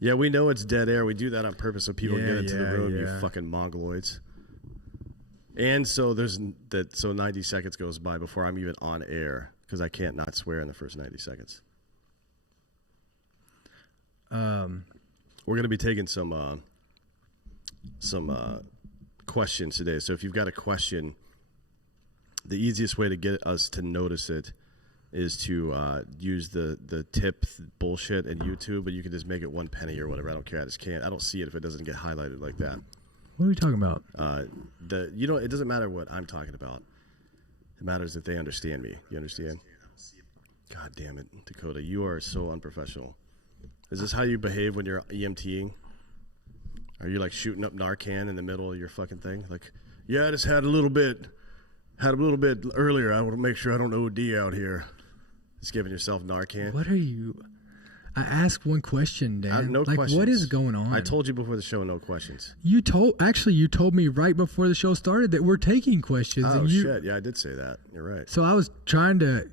Yeah, we know it's dead air. We do that on purpose so people get into the room, you fucking mongoloids. And so so 90 seconds goes by before I'm even on air because I can't not swear in the first 90 seconds. We're going to be taking some questions today. So if you've got a question, the easiest way to get us to notice it is to use the tip bullshit in YouTube, but you can just make it 1 penny or whatever. I don't care. I just can't. I don't see it if it doesn't get highlighted like that. What are we talking about? It doesn't matter what I'm talking about. It matters if they understand me. You understand? God damn it, Dakota. You are so unprofessional. Is this how you behave when you're EMTing? Are you like shooting up Narcan in the middle of your fucking thing? Like, yeah, I just had a little bit earlier. I want to make sure I don't OD out here. Just giving yourself Narcan. What are you? I asked one question, Dan. No questions. What is going on? I told you before the show, no questions. You told me right before the show started that we're taking questions. Oh, shit. Yeah, I did say that. You're right. So I was trying to,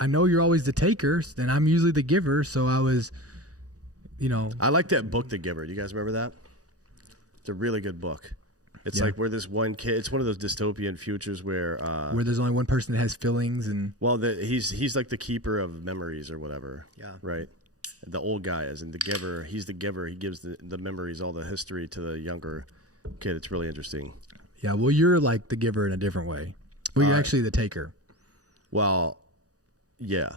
I know you're always the taker, and I'm usually the giver. So I was, I like that book, The Giver. Do you guys remember that? It's a really good book. It's like where this one kid, it's one of those dystopian futures where there's only one person that has feelings and. Well, he's like the keeper of memories or whatever. Yeah. Right. The old guy is, and the giver, he's the giver. He gives the memories, all the history to the younger kid. It's really interesting. Yeah, well, you're like the giver in a different way. Well, you're actually the taker. Well, yeah.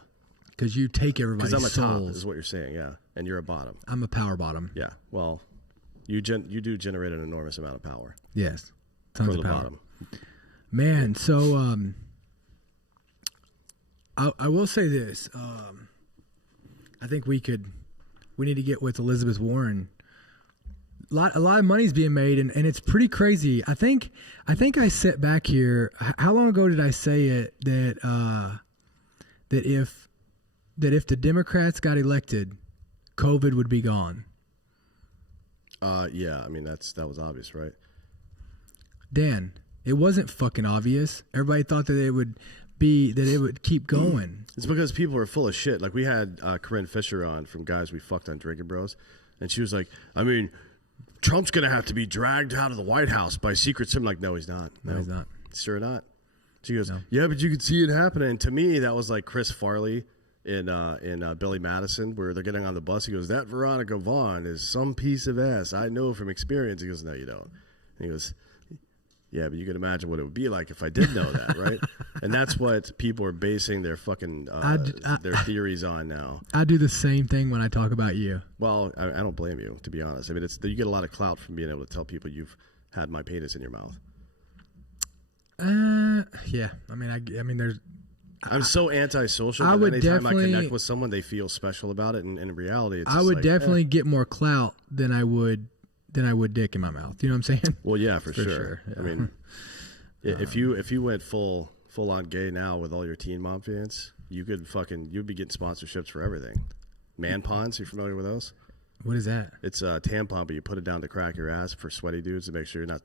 Because you take everybody's souls. Because I'm a top, is what you're saying, yeah. And you're a bottom. I'm a power bottom. Yeah, well, you do generate an enormous amount of power. Yes. Tons from of the power. bottom. Man, so I will say this. I think we need to get with Elizabeth Warren. A lot of money's being made, and it's pretty crazy. I think I sat back here. How long ago did I say it that if the Democrats got elected, COVID would be gone? Yeah. I mean that was obvious, right? Dan, it wasn't fucking obvious. Everybody thought that it would keep going. It's because people are full of shit. Like we had Corinne Fisher on from Guys We Fucked on Drinking Bros, and she was like, I mean, Trump's going to have to be dragged out of the White House by Secret Service. I'm like, no, he's not. No, he's not. Sure not. She goes, no. Yeah, but you could see it happening. And to me, that was like Chris Farley in Billy Madison, where they're getting on the bus. He goes, that Veronica Vaughn is some piece of ass. I know from experience. He goes, no, you don't. And he goes, yeah, but you can imagine what it would be like if I did know that, right? And that's what people are basing their fucking their theories on now. I do the same thing when I talk about you. Well, I don't blame you, to be honest. I mean, you get a lot of clout from being able to tell people you've had my penis in your mouth. Yeah. I mean, there's. I'm so antisocial. I would anytime I connect with someone, they feel special about it, and in reality, it's I would definitely get more clout than I would dick in my mouth. You know what I'm saying? Well, yeah, for sure. Yeah. I mean, if you went full on gay now with all your Teen Mom fans, you'd be getting sponsorships for everything. Man Ponds, you familiar with those? What is that? It's a tampon, but you put it down to crack your ass for sweaty dudes to make sure you're not,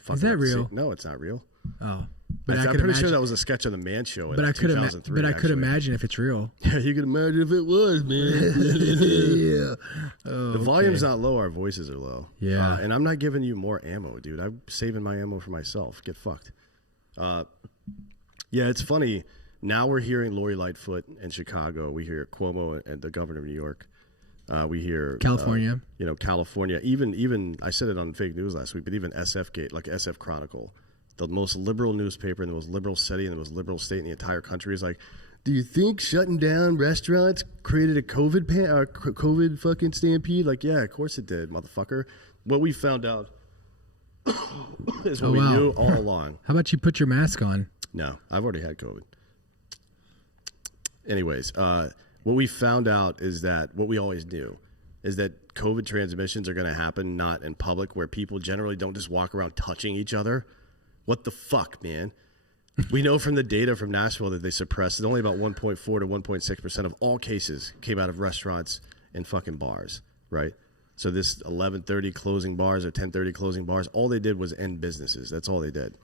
fucking. Is that real? No, it's not real. Oh. But I'm pretty sure that was a sketch of the Man Show in 2003. But I could imagine if it's real. Yeah, you could imagine if it was, man. Yeah. Oh, the volume's not low, our voices are low. Yeah. And I'm not giving you more ammo, dude. I'm saving my ammo for myself. Get fucked. Yeah, it's funny. Now we're hearing Lori Lightfoot in Chicago. We hear Cuomo and the governor of New York. We hear California. California. Even I said it on fake news last week, but even SF Gate, like SF Chronicle, the most liberal newspaper in the most liberal city in the most liberal state in the entire country, is like, do you think shutting down restaurants created a COVID fucking stampede? Like, yeah, of course it did, motherfucker. What we found out is what we knew all along. How about you put your mask on? No, I've already had COVID. Anyways, what we found out is that what we always knew is that COVID transmissions are going to happen not in public, where people generally don't just walk around touching each other. What the fuck, man? We know from the data from Nashville that they suppressed only about 1.4 to 1.6% of all cases came out of restaurants and fucking bars, right? So this 11:30 closing bars or 10:30 closing bars, all they did was end businesses. That's all they did.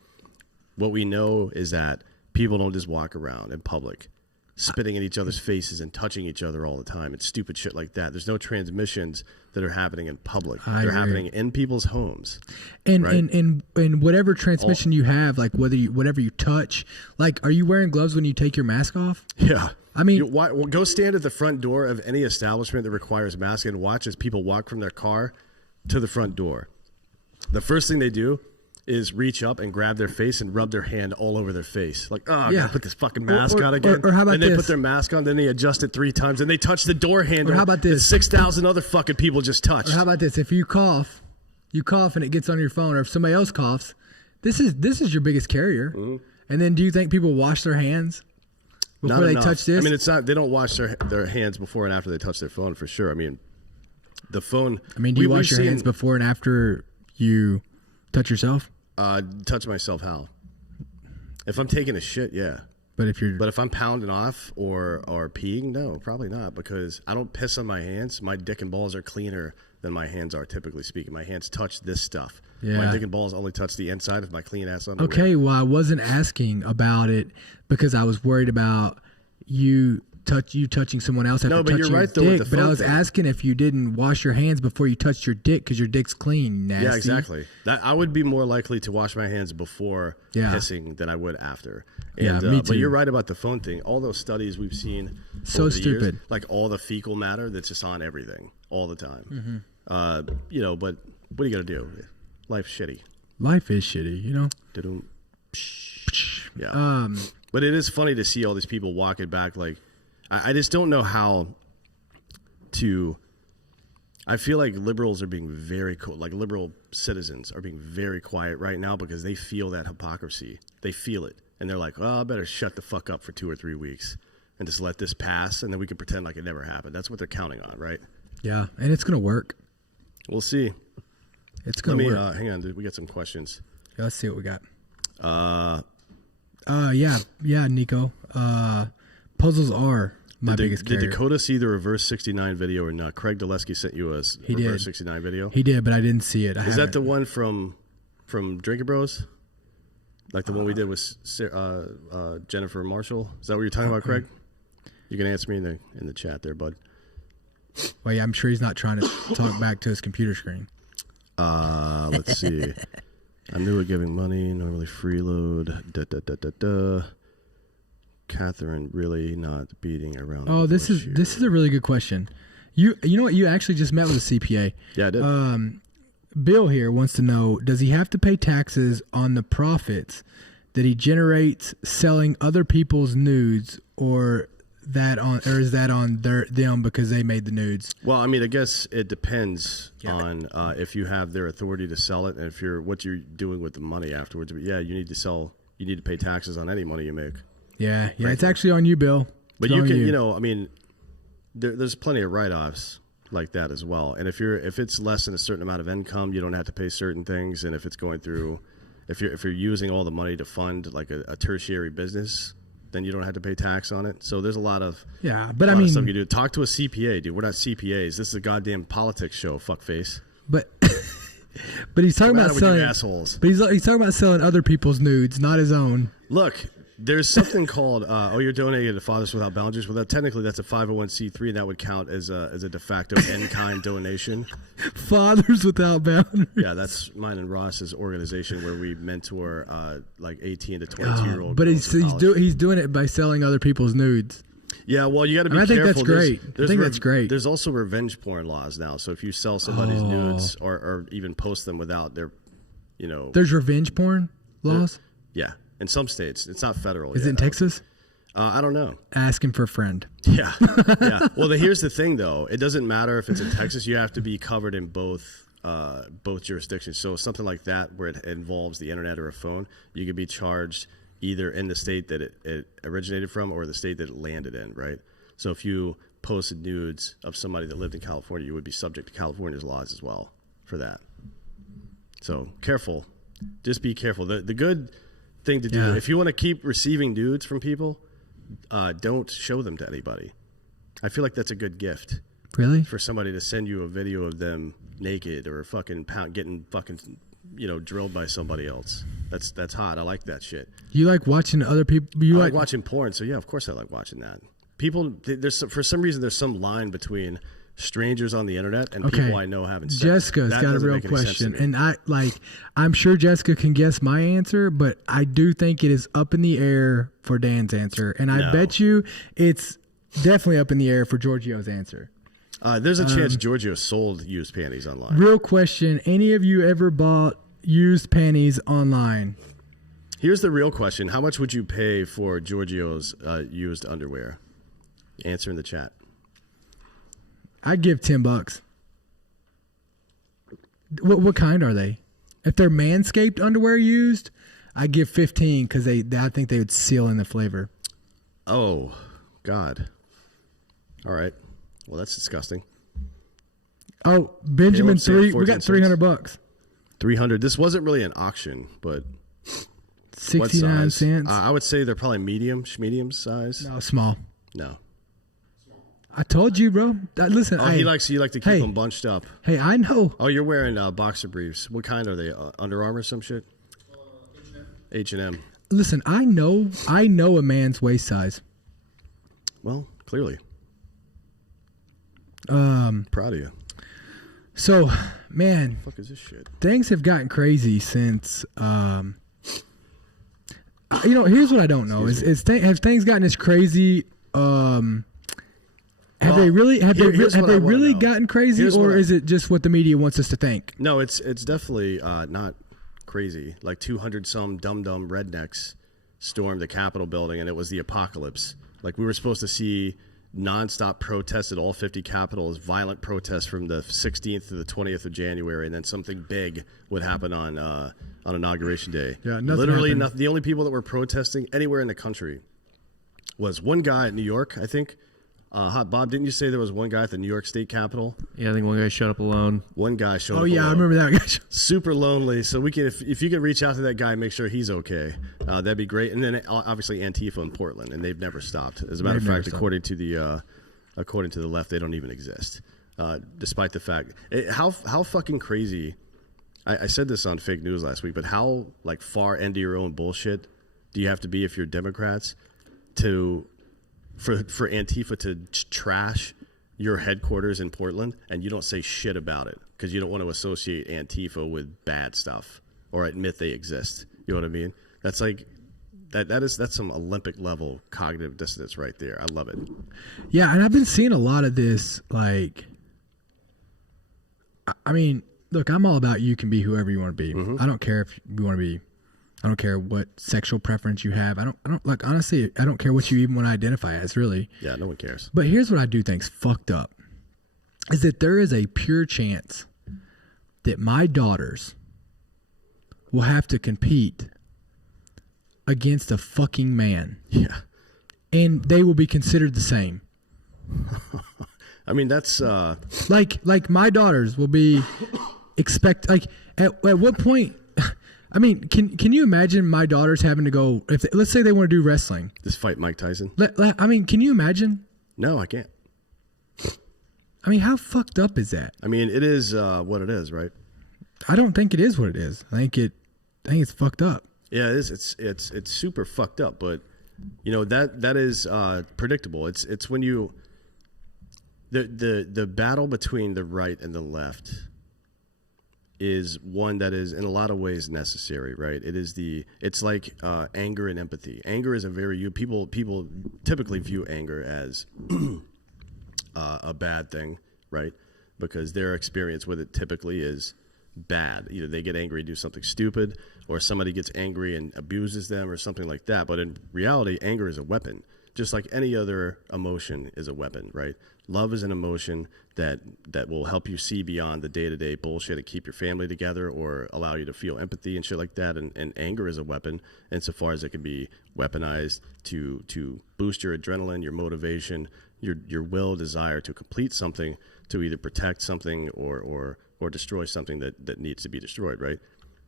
What we know is that people don't just walk around in public spitting in each other's faces and touching each other all the time. It's stupid shit like that. There's no transmissions that are happening in public. They're happening in people's homes. And right? and whatever transmission you have, like whatever you touch, like, are you wearing gloves when you take your mask off? Yeah. I mean, go stand at the front door of any establishment that requires masks and watch as people walk from their car to the front door. The first thing they do is reach up and grab their face and rub their hand all over their face. Like, I gotta put this fucking mask on again. Or how about and they put their mask on, then they adjust it 3 times, and they touch the door handle. Or how about this? 6,000 other fucking people just touched. Or how about this? If you cough and it gets on your phone, or if somebody else coughs, this is your biggest carrier. Mm-hmm. And then do you think people wash their hands before they touch this? I mean, it's not. They don't wash their hands before and after they touch their phone, for sure. I mean, the phone. I mean, do you wash your hands before and after you touch yourself? Touch myself how? If I'm taking a shit, yeah. But if I'm pounding off or peeing, no, probably not, because I don't piss on my hands. My dick and balls are cleaner than my hands are, typically speaking. My hands touch this stuff. Yeah. My dick and balls only touch the inside of my clean ass underwear. Okay, well, I wasn't asking about it because I was worried about you touching someone else after touching your dick. But I was asking if you didn't wash your hands before you touched your dick because your dick's clean. Nasty. Yeah, exactly. I would be more likely to wash my hands before pissing than I would after. And, me too. But you're right about the phone thing. All those studies we've seen, so stupid. Years, like all the fecal matter that's just on everything all the time. Mm-hmm. But what are you gonna do? Life's shitty. Life is shitty, Yeah. But it is funny to see all these people walking back like. I just don't know how to. I feel like liberals are being very like liberal citizens are being very quiet right now because they feel that hypocrisy. They feel it, and they're like, "Oh, I better shut the fuck up for 2 or 3 weeks and just let this pass, and then we can pretend like it never happened." That's what they're counting on, right? Yeah, and it's gonna work. We'll see. It's gonna work. Hang on, dude. We got some questions. Yeah, let's see what we got. Yeah, Nico. Puzzles are my biggest carrier. Did Dakota see the Reverse 69 video or not? Craig Dulesky sent you a Reverse 69 video. He did, but I didn't see it. Is that the one from Drinking Bros? Like the one we did with Jennifer Marshall? Is that what you're talking about, Craig? You can answer me in the chat there, bud. Well, yeah, I'm sure he's not trying to talk back to his computer screen. Let's see. I'm new at giving money, normally freeload. Catherine really not beating around. Oh, this is a really good question. You know what? You actually just met with a CPA. Yeah, I did. Bill here wants to know: does he have to pay taxes on the profits that he generates selling other people's nudes, or is that on them because they made the nudes? Well, I mean, I guess it depends on if you have their authority to sell it, and if what you're doing with the money afterwards. But yeah, you need to pay taxes on any money you make. Yeah, it's actually on you, Bill. But you can, I mean, there's plenty of write-offs like that as well. And if it's less than a certain amount of income, you don't have to pay certain things. And if it's going through, if you're using all the money to fund like a tertiary business, then you don't have to pay tax on it. So there's a lot of but I mean, stuff you do. Talk to a CPA, dude. We're not CPAs. This is a goddamn politics show, fuckface. But he's talking about selling assholes. But he's talking about selling other people's nudes, not his own. Look. There's something called, you're donating to Fathers Without Boundaries. Well, technically, that's a 501c3, and that would count as a de facto in-kind donation. Fathers Without Boundaries. Yeah, that's mine and Ross's organization where we mentor like 18 to 22-year-old. But he's doing it by selling other people's nudes. Yeah, well, you got to be careful. I think that's great. I think that's great. There's also revenge porn laws now. So if you sell somebody's nudes or even post them without their, There's revenge porn laws? Yeah. In some states, it's not federal. Is it in Texas? I don't know. Asking for a friend. Yeah. Well, here's the thing, though. It doesn't matter if it's in Texas. You have to be covered in both jurisdictions. So something like that, where it involves the internet or a phone, you could be charged either in the state that it originated from or the state that it landed in, right? So if you posted nudes of somebody that lived in California, you would be subject to California's laws as well for that. So careful. Just be careful. The good thing to do, if you want to keep receiving nudes from people, don't show them to anybody. I feel like that's a good gift. Really? For somebody to send you a video of them naked or fucking getting fucking drilled by somebody else. That's hot. I like that shit. You like watching other people? I like watching porn, so yeah, of course I like watching that. People, for some reason, there's some line between strangers on the internet and people I know having sex. Jessica's got a real question, and I'm sure Jessica can guess my answer, but I do think it is up in the air for Dan's answer, and I bet you it's definitely up in the air for Giorgio's answer. There's a chance Giorgio sold used panties online. Real question: any of you ever bought used panties online? Here's the real question: how much would you pay for Giorgio's used underwear? Answer in the chat. I'd give $10. What kind are they? If they're Manscaped underwear used, I'd give $15 because I think they would seal in the flavor. Oh, God. All right. Well, that's disgusting. Oh, Benjamin, we got $300. 300. This wasn't really an auction, but 69 cents. I would say they're probably medium size. No, small. No. I told you, bro. Listen, you like to keep them bunched up. Hey, I know. Oh, you're wearing boxer briefs. What kind are they? Under Armour, some shit? H&M. Listen, I know a man's waist size. Well, clearly. Proud of you. So, man, what the fuck is this shit? Things have gotten crazy since. Here's what I don't know: have things gotten as crazy? Have they really gotten crazy, or is it just what the media wants us to think? No, it's definitely not crazy. Like 200 some dumb rednecks stormed the Capitol building, and it was the apocalypse. Like we were supposed to see nonstop protests at all 50 capitals, violent protests from the 16th to the 20th of January, and then something big would happen on Inauguration Day. Yeah, literally nothing. The only people that were protesting anywhere in the country was one guy at New York, I think. Hot Bob, didn't you say there was one guy at the New York State Capitol? Yeah, I think one guy showed up alone. One guy showed up alone. Oh, yeah, I remember that guy. Super lonely. So we can, if you could reach out to that guy and make sure he's okay, that'd be great. And then obviously Antifa in Portland, and they've never stopped. As a matter of fact, according to the left, they don't even exist. Despite the fact, how fucking crazy. I said this on fake news last week, but how far into your own bullshit do you have to be if you're Democrats for Antifa to trash your headquarters in Portland and you don't say shit about it because you don't want to associate Antifa with bad stuff or admit they exist. You know what I mean? That's that's some Olympic level cognitive dissonance right there. I love it. Yeah, and I've been seeing a lot of this. I mean, look, I'm all about you can be whoever you want to be. Mm-hmm. I don't care if you want to be. I don't care what sexual preference you have. I don't honestly, I don't care what you even want to identify as, really. Yeah, no one cares. But here's what I do think's fucked up. Is that there is a pure chance that my daughters will have to compete against a fucking man. Yeah. And they will be considered the same. I mean, that's like my daughters will be at what point. I mean, can you imagine my daughters having to go? Let's say they want to do wrestling. Just fight Mike Tyson. I mean, can you imagine? No, I can't. I mean, how fucked up is that? I mean, it is what it is, right? I don't think it is what it is. I think it's fucked up. Yeah, it is. It's super fucked up. But that is predictable. It's when you the battle between the right and the left is one that is in a lot of ways necessary, right? It's like anger and empathy. Anger is people typically view anger as a bad thing, right? Because their experience with it typically is bad. Either they get angry and do something stupid, or somebody gets angry and abuses them or something like that. But in reality, anger is a weapon, just like any other emotion is a weapon, right? Love is an emotion that will help you see beyond the day-to-day bullshit and keep your family together or allow you to feel empathy and shit like that. And anger is a weapon insofar as it can be weaponized to boost your adrenaline, your motivation, your will, desire to complete something, to either protect something or destroy something that needs to be destroyed, right?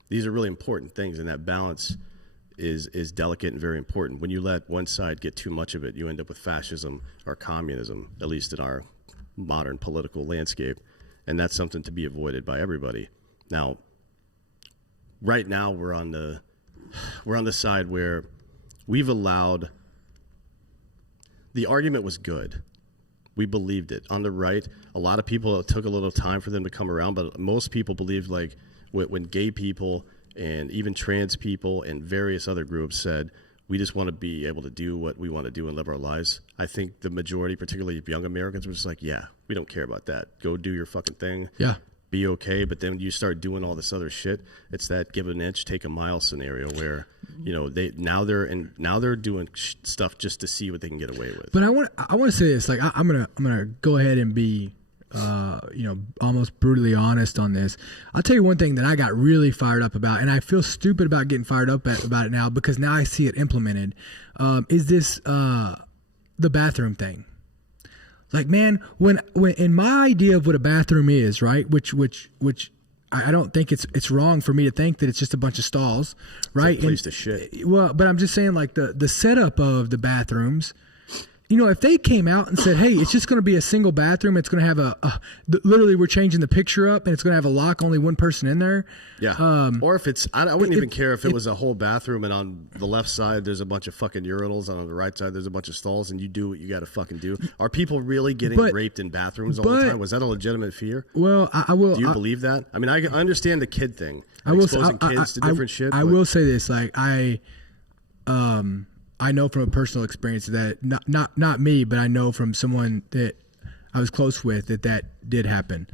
These are really important things, and that balance is delicate and very important. When you let one side get too much of it, you end up with fascism or communism, at least in our modern political landscape, and that's something to be avoided by everybody. Now, right now we're on the side where we've allowed. The argument was good. We believed it. On the right, a lot of people, it took a little time for them to come around, but most people believed, like, when gay people and even trans people and various other groups said, we just want to be able to do what we want to do and live our lives. I think the majority, particularly young Americans, were just like, yeah, we don't care about that. Go do your fucking thing. Yeah. Be okay. But then you start doing all this other shit. It's that give an inch, take a mile scenario where, you know, they're doing stuff just to see what they can get away with. But I want to say this. Like, I'm gonna go ahead and be, almost brutally honest on this. I'll tell you one thing that I got really fired up about, and I feel stupid about getting fired up about it now because now I see it implemented. Is this the bathroom thing? Like, man, when in my idea of what a bathroom is, right? Which I don't think it's wrong for me to think that it's just a bunch of stalls, right? It's a place to shit. Well, but I'm just saying, like, the setup of the bathrooms. You know, if they came out and said, hey, it's just going to be a single bathroom, it's going to have literally we're changing the picture up and it's going to have a lock, only one person in there. Yeah. Or if it's, I wouldn't even care if it was a whole bathroom and on the left side there's a bunch of fucking urinals and on the right side there's a bunch of stalls and you do what you got to fucking do. Are people really getting raped in bathrooms all the time? Was that a legitimate fear? Well, I will. Do you believe that? I mean, I understand the kid thing. Exposing kids to different shit. I will say this, like, I know from a personal experience that not me, but I know from someone that I was close with that did happen.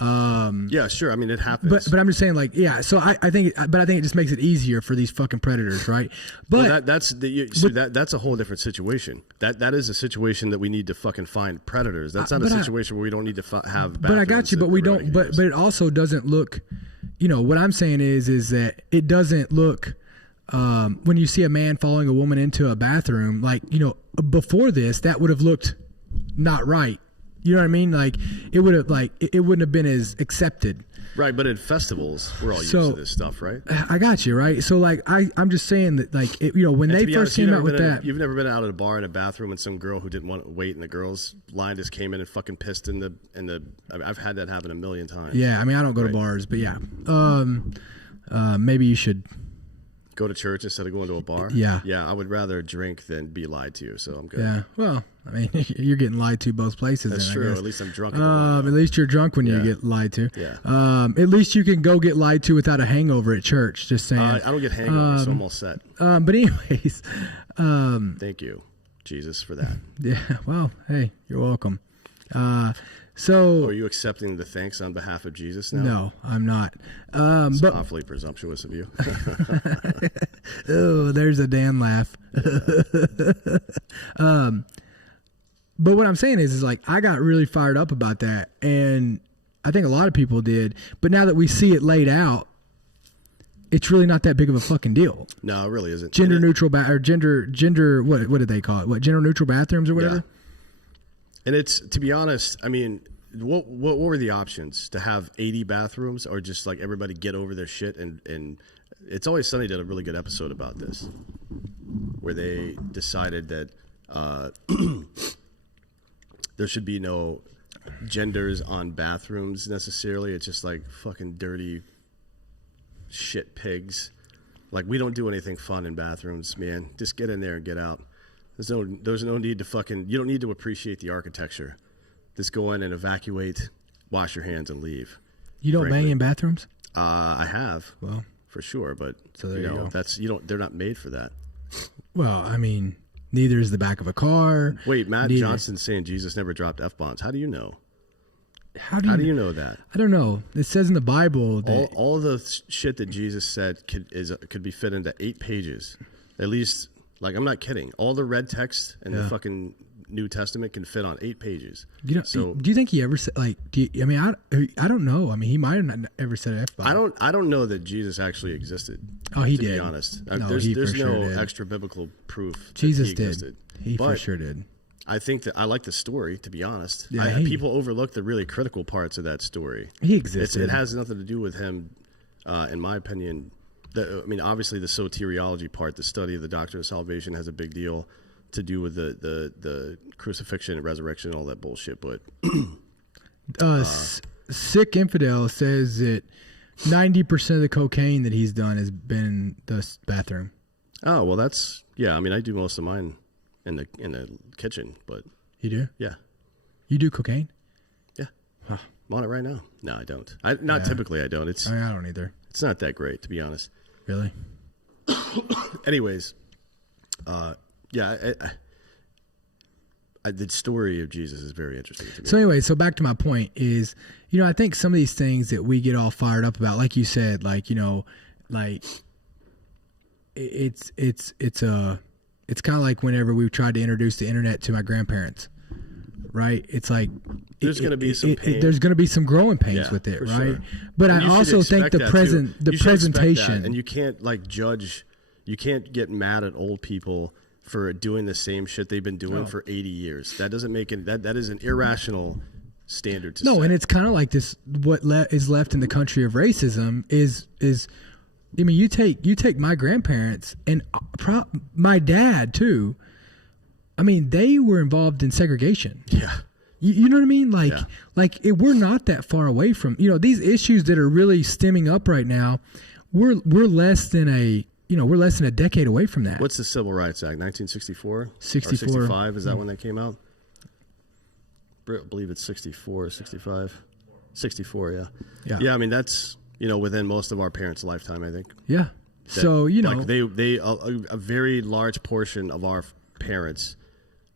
Yeah, sure. I mean, it happens. But I'm just saying, like, yeah. So I think it just makes it easier for these fucking predators, right? But well, that's a whole different situation. That is a situation that we need to fucking find predators. That's not a situation where we don't need to have. But I got you. But we don't. But it also doesn't look. You know what I'm saying is that it doesn't look. When you see a man following a woman into a bathroom, like, you know, before this, that would have looked not right. You know what I mean? Like, it would have, like, it wouldn't have been as accepted. Right, but at festivals, we're all used to this stuff, right? I got you, right? So, like, I'm just saying that, like, when they first came out with that. You've never been out at a bar in a bathroom and some girl who didn't want to wait in the girls' line just came in and fucking pissed in the. I've had that happen a million times. Yeah, I mean, I don't go to bars, but yeah. Maybe you should. Go to church instead of going to a bar? Yeah. Yeah, I would rather drink than be lied to, so I'm good. Yeah, well, I mean, you're getting lied to both places. That's then, true. I guess. At least I'm drunk. At least you're drunk when you get lied to. Yeah. At least you can go get lied to without a hangover at church, just saying. I don't get hangovers, so I'm all set. But anyways. Thank you, Jesus, for that. Yeah, well, hey, you're welcome. So, are you accepting the thanks on behalf of Jesus now? No, I'm not. It's awfully presumptuous of you. Oh, there's a Dan laugh. But what I'm saying is like, I got really fired up about that, and I think a lot of people did. But now that we see it laid out, it's really not that big of a fucking deal. No, it really isn't. Gender neutral or gender. What did they call it? What, gender neutral bathrooms or whatever? Yeah. And it's, to be honest, I mean, what were the options? To have 80 bathrooms or just like everybody get over their shit? And It's Always Sunny did a really good episode about this, where they decided that there should be no genders on bathrooms necessarily. It's just like fucking dirty shit pigs. Like, we don't do anything fun in bathrooms, man. Just get in there and get out. There's no need to fucking, you don't need to appreciate the architecture. Just go in and evacuate, wash your hands and leave. You don't bang in bathrooms? I have. Well, for sure, but so there you go. They're not made for that. Well, I mean, neither is the back of a car. Wait, Matt Johnson's saying Jesus never dropped F-bombs. How do you know? How do you know that? I don't know. It says in the Bible that all the shit that Jesus said could be fit into 8 pages. At least, like, I'm not kidding. All the red text in the fucking New Testament can fit on 8 pages. You know, so, do you think he ever said, like, I don't know. I mean, he might have not ever said F-bomb. I don't know that Jesus actually existed. Oh, he did. To be honest. There's no extra biblical proof Jesus that he existed. He for sure did. I think that I like the story, to be honest. Yeah, people overlook the really critical parts of that story. He existed. It has nothing to do with him, in my opinion. Obviously the soteriology part, the study of the doctrine of salvation, has a big deal to do with the crucifixion and resurrection and all that bullshit. But Sick Infidel says that 90% of the cocaine that he's done has been in the bathroom. Oh, well, that's, yeah. I mean, I do most of mine in the kitchen, but. You do? Yeah. You do cocaine? Yeah. Huh. I'm on it right now. No, I don't. Not typically, I don't. I don't either. It's not that great, to be honest. Really? Anyways, yeah, the story of Jesus is very interesting to me. So anyway, so back to my point is, I think some of these things that we get all fired up about, like you said, like, like it's kind of like whenever we tried to introduce the internet to my grandparents, right? It's like there's going to be some pain. There's going to be some growing pains with it, right? Sure. But I also think the presentation, and you can't like judge, you can't get mad at old people for doing the same shit they've been doing for 80 years. That doesn't make it. That is an irrational standard to set. And it's kind of like this. What is left in the country of racism is. I mean, you take my grandparents and my dad too. I mean, they were involved in segregation. Yeah. You know what I mean? We're not that far away from, these issues that are really stemming up right now. We're less than a decade away from that. What's the Civil Rights Act? 1964? 64. Or 65? Is that when that came out? I believe it's 64 or 65. 64, yeah. Yeah, I mean, that's, within most of our parents' lifetime, I think. Yeah. So, like a very large portion of our parents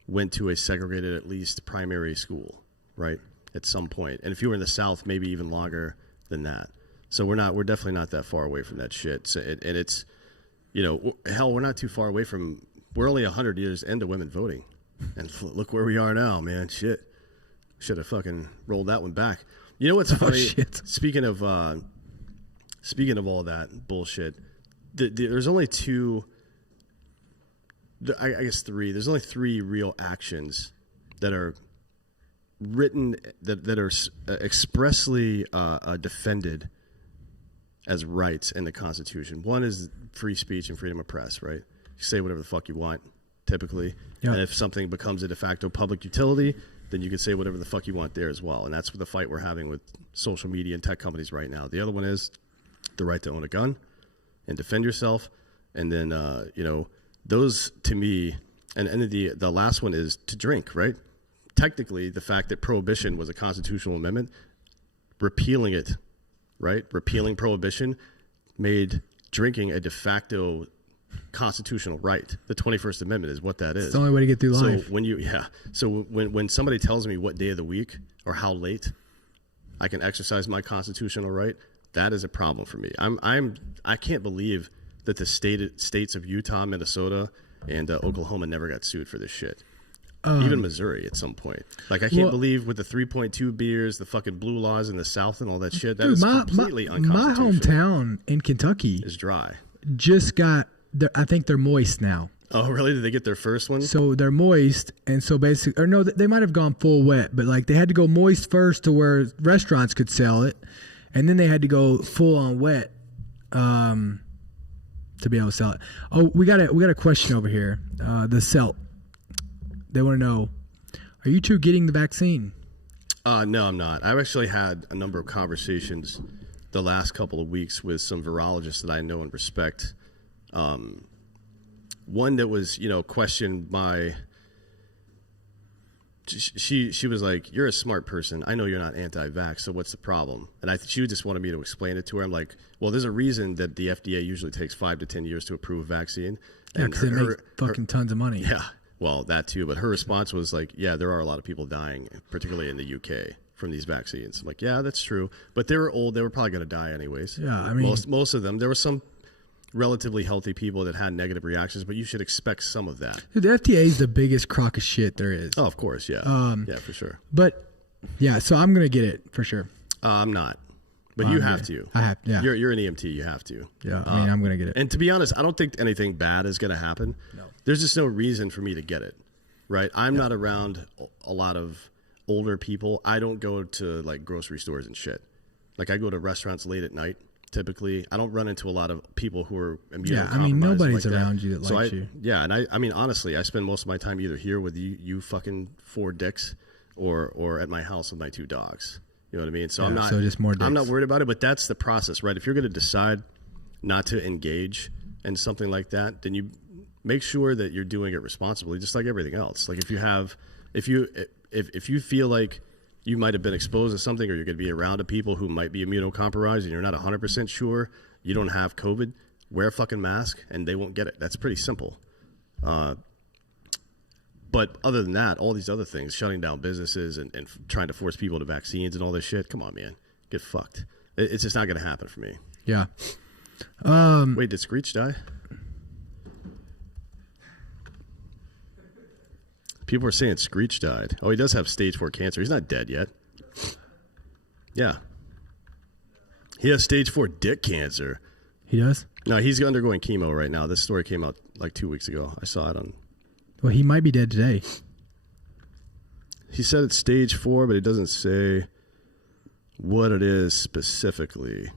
went to a segregated, at least primary school, right? At some point. And if you were in the South, maybe even longer than that. So we're definitely not that far away from that shit. So and it's, hell, we're not too far away from, we're only 100 years into women voting. And look where we are now, man. Shit. Should have fucking rolled that one back. You know what's funny? Shit. Speaking of all that bullshit, there's only I guess three. There's only three real actions that are written that are expressly defended as rights in the Constitution. One is free speech and freedom of press, right? You say whatever the fuck you want, typically. Yep. And if something becomes a de facto public utility, then you can say whatever the fuck you want there as well. And that's the fight we're having with social media and tech companies right now. The other one is the right to own a gun and defend yourself. And then, those to me, and the last one is to drink, right? Technically, the fact that prohibition was a constitutional amendment, repealing it, right? Repealing prohibition made drinking a de facto constitutional right. The 21st Amendment is what that is. It's the only way to get through life. So when somebody tells me what day of the week or how late I can exercise my constitutional right, that is a problem for me. I can't believe that the states of Utah, Minnesota, and Oklahoma never got sued for this shit. Even Missouri at some point. Like, I can't believe with the 3.2 beers, the fucking blue laws in the South and all that shit. That is completely unconstitutional. My hometown in Kentucky is dry. Just got, I think they're moist now. Oh, really? Did they get their first one? So they're moist, and so basically, or no, they might have gone full wet, but like they had to go moist first to where restaurants could sell it, and then they had to go full on wet to be able to sell it. Oh, we got a question over here. The CELT. They want to know, are you two getting the vaccine? No, I'm not. I've actually had a number of conversations the last couple of weeks with some virologists that I know and respect. One that was, questioned by. She was like, "You're a smart person. I know you're not anti-vax, so what's the problem?" And she just wanted me to explain it to her. I'm like, "Well, there's a reason that the FDA usually takes 5 to 10 years to approve a vaccine." Yeah, because it makes fucking tons of money. Yeah, well, that too. But her response was like, "Yeah, there are a lot of people dying, particularly in the UK, from these vaccines." I'm like, "Yeah, that's true." But they were old. They were probably going to die anyways. Yeah, I mean, most of them. There were some relatively healthy people that had negative reactions, but you should expect some of that. The FDA is the biggest crock of shit there is. Oh, of course, yeah. Yeah, for sure. But, yeah, so I'm going to get it for sure. I'm not. But you have to. I have, yeah. You're an EMT, you have to. Yeah, I mean, I'm going to get it. And to be honest, I don't think anything bad is going to happen. No. There's just no reason for me to get it, right? I'm not around a lot of older people. I don't go to, like, grocery stores and shit. Like, I go to restaurants late at night. Typically, I don't run into a lot of people who are immunocompromised. Yeah, I mean, nobody's like around you that likes you. Yeah, and I mean, honestly, I spend most of my time either here with you fucking 4 dicks, or at my house with my 2 dogs. You know what I mean? So Yeah, I'm not. so just more dicks. I'm not worried about it. But that's the process, right? If you're going to decide not to engage in something like that, then you make sure that you're doing it responsibly, just like everything else. Like if you feel like you might have been exposed to something, or you're going to be around a people who might be immunocompromised, and you're not 100% sure you don't have COVID, wear a fucking mask, and they won't get it. That's pretty simple. But other than that, all these other things, shutting down businesses and trying to force people to vaccines and all this shit, come on, man, get fucked. It's just not going to happen for me. Yeah. Wait, did Screech die? People are saying Screech died. Oh, he does have stage 4 cancer. He's not dead yet. Yeah. He has stage 4 dick cancer. He does? No, he's undergoing chemo right now. This story came out like 2 weeks ago. I saw it on... Well, he might be dead today. He said it's stage 4, but it doesn't say what it is specifically.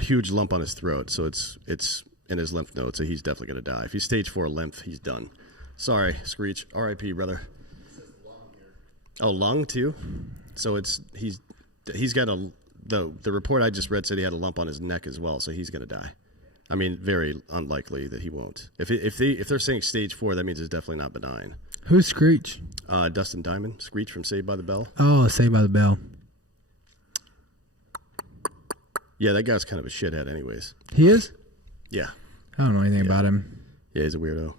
Huge lump on his throat, so it's in his lymph nodes, so he's definitely going to die. If he's stage 4 lymph, he's done. Sorry, Screech. R.I.P., brother. Oh, lung too? So he's got the report I just read said he had a lump on his neck as well, so he's going to die. I mean, very unlikely that he won't. If they're saying stage 4, that means it's definitely not benign. Who's Screech? Dustin Diamond, Screech from Saved by the Bell. Oh, Saved by the Bell. Yeah, that guy's kind of a shithead anyways. He is? Yeah. I don't know anything about him. Yeah, he's a weirdo.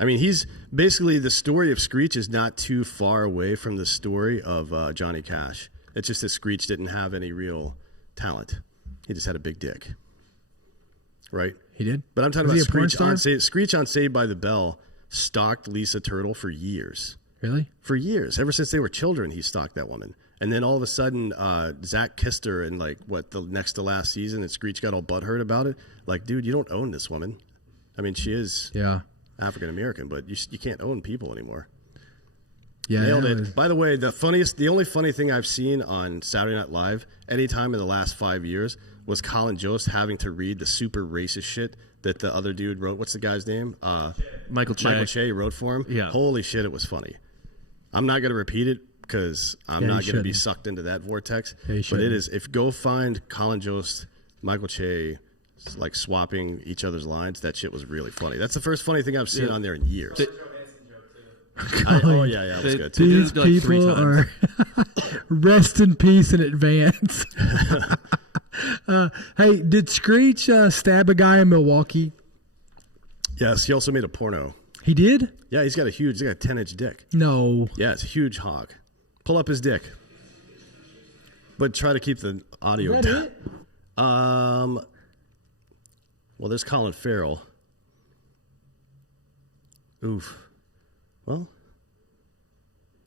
I mean, he's basically, the story of Screech is not too far away from the story of Johnny Cash. It's just that Screech didn't have any real talent. He just had a big dick. Right? He did? But I'm talking Was about he a porn star? Screech on Saved by the Bell stalked Lisa Turtle for years. Really? For years. Ever since they were children, he stalked that woman. And then all of a sudden, Zach kissed her in the next to last season, and Screech got all butthurt about it. Like, dude, you don't own this woman. I mean, she is African American, but you can't own people anymore. Yeah, nailed it. By the way, the only funny thing I've seen on Saturday Night Live anytime in the last 5 years was Colin Jost having to read the super racist shit that the other dude wrote. What's the guy's name? Michael Che. Michael Che wrote for him. Yeah. Holy shit, it was funny. I'm not going to repeat it because I'm not going to be sucked into that vortex. Yeah, but it is. If go find Colin Jost, Michael Che, like swapping each other's lines, that shit was really funny. That's the first funny thing I've seen on there in years. That was good too. These people are rest in peace in advance. Hey, did Screech stab a guy in Milwaukee? Yes, he also made a porno. He did? Yeah, he's got a 10-inch dick. No. Yeah, it's a huge hog. Pull up his dick. But try to keep the audio down. Well, there's Colin Farrell. Oof. Well,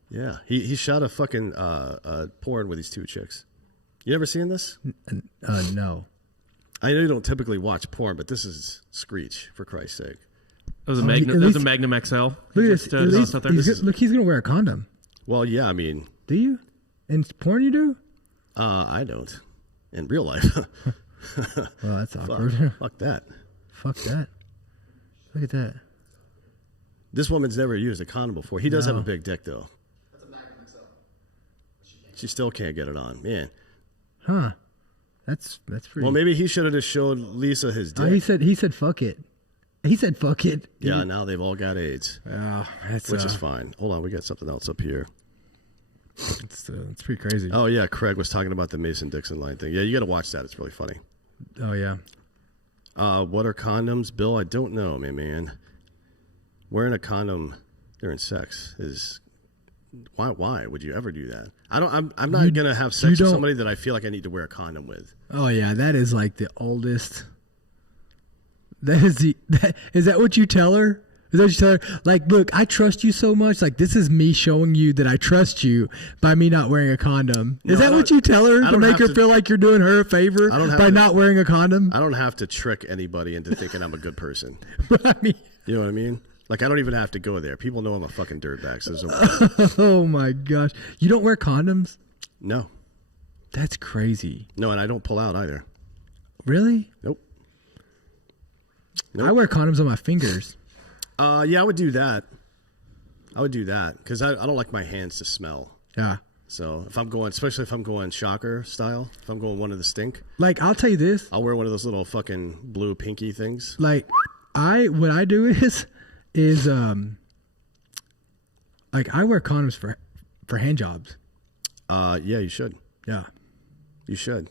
yeah. He shot a fucking porn with these 2 chicks. You ever seen this? No. I know you don't typically watch porn, but this is Screech, for Christ's sake. That was a Magnum XL. Look at this. Look, he's going to wear a condom. Well, yeah, I mean. Do you? In porn you do? I don't. In real life. Well, that's awkward. Fuck that. Fuck that. Look at that. This woman's never used a condom before. He does have a big dick, though. That's a Magnum XL. She still can't get it on. Man. Huh. That's pretty. Well, maybe he should have just showed Lisa his dick. He said fuck it. He said fuck it. Yeah, now they've all got AIDS. Which is fine. Hold on, we got something else up here. It's pretty crazy. Oh, yeah, Craig was talking about the Mason-Dixon line thing. Yeah, you got to watch that. It's really funny. Oh, yeah. What are condoms, Bill? I don't know, man. Wearing a condom during sex is... Why would you ever do that? I'm not going to have sex with somebody that I feel like I need to wear a condom with. Oh, yeah, that is like the oldest... Is that what you tell her? Is that what you tell her? Like, look, I trust you so much. Like, this is me showing you that I trust you by me not wearing a condom. Is that what you tell her to make her feel like you're doing her a favor by not wearing a condom? I don't have to trick anybody into thinking I'm a good person. I mean, you know what I mean? Like, I don't even have to go there. People know I'm a fucking dirtbag. So oh, my gosh. You don't wear condoms? No. That's crazy. No, and I don't pull out either. Really? Nope. I wear condoms on my fingers. Yeah, I would do that. I would do that because I don't like my hands to smell. Yeah. So if I'm going, especially if I'm going shocker style, if I'm going one of the stink, like I'll tell you this, I'll wear one of those little fucking blue pinky things. Like what I do is like I wear condoms for hand jobs. Yeah, you should. Yeah, you should.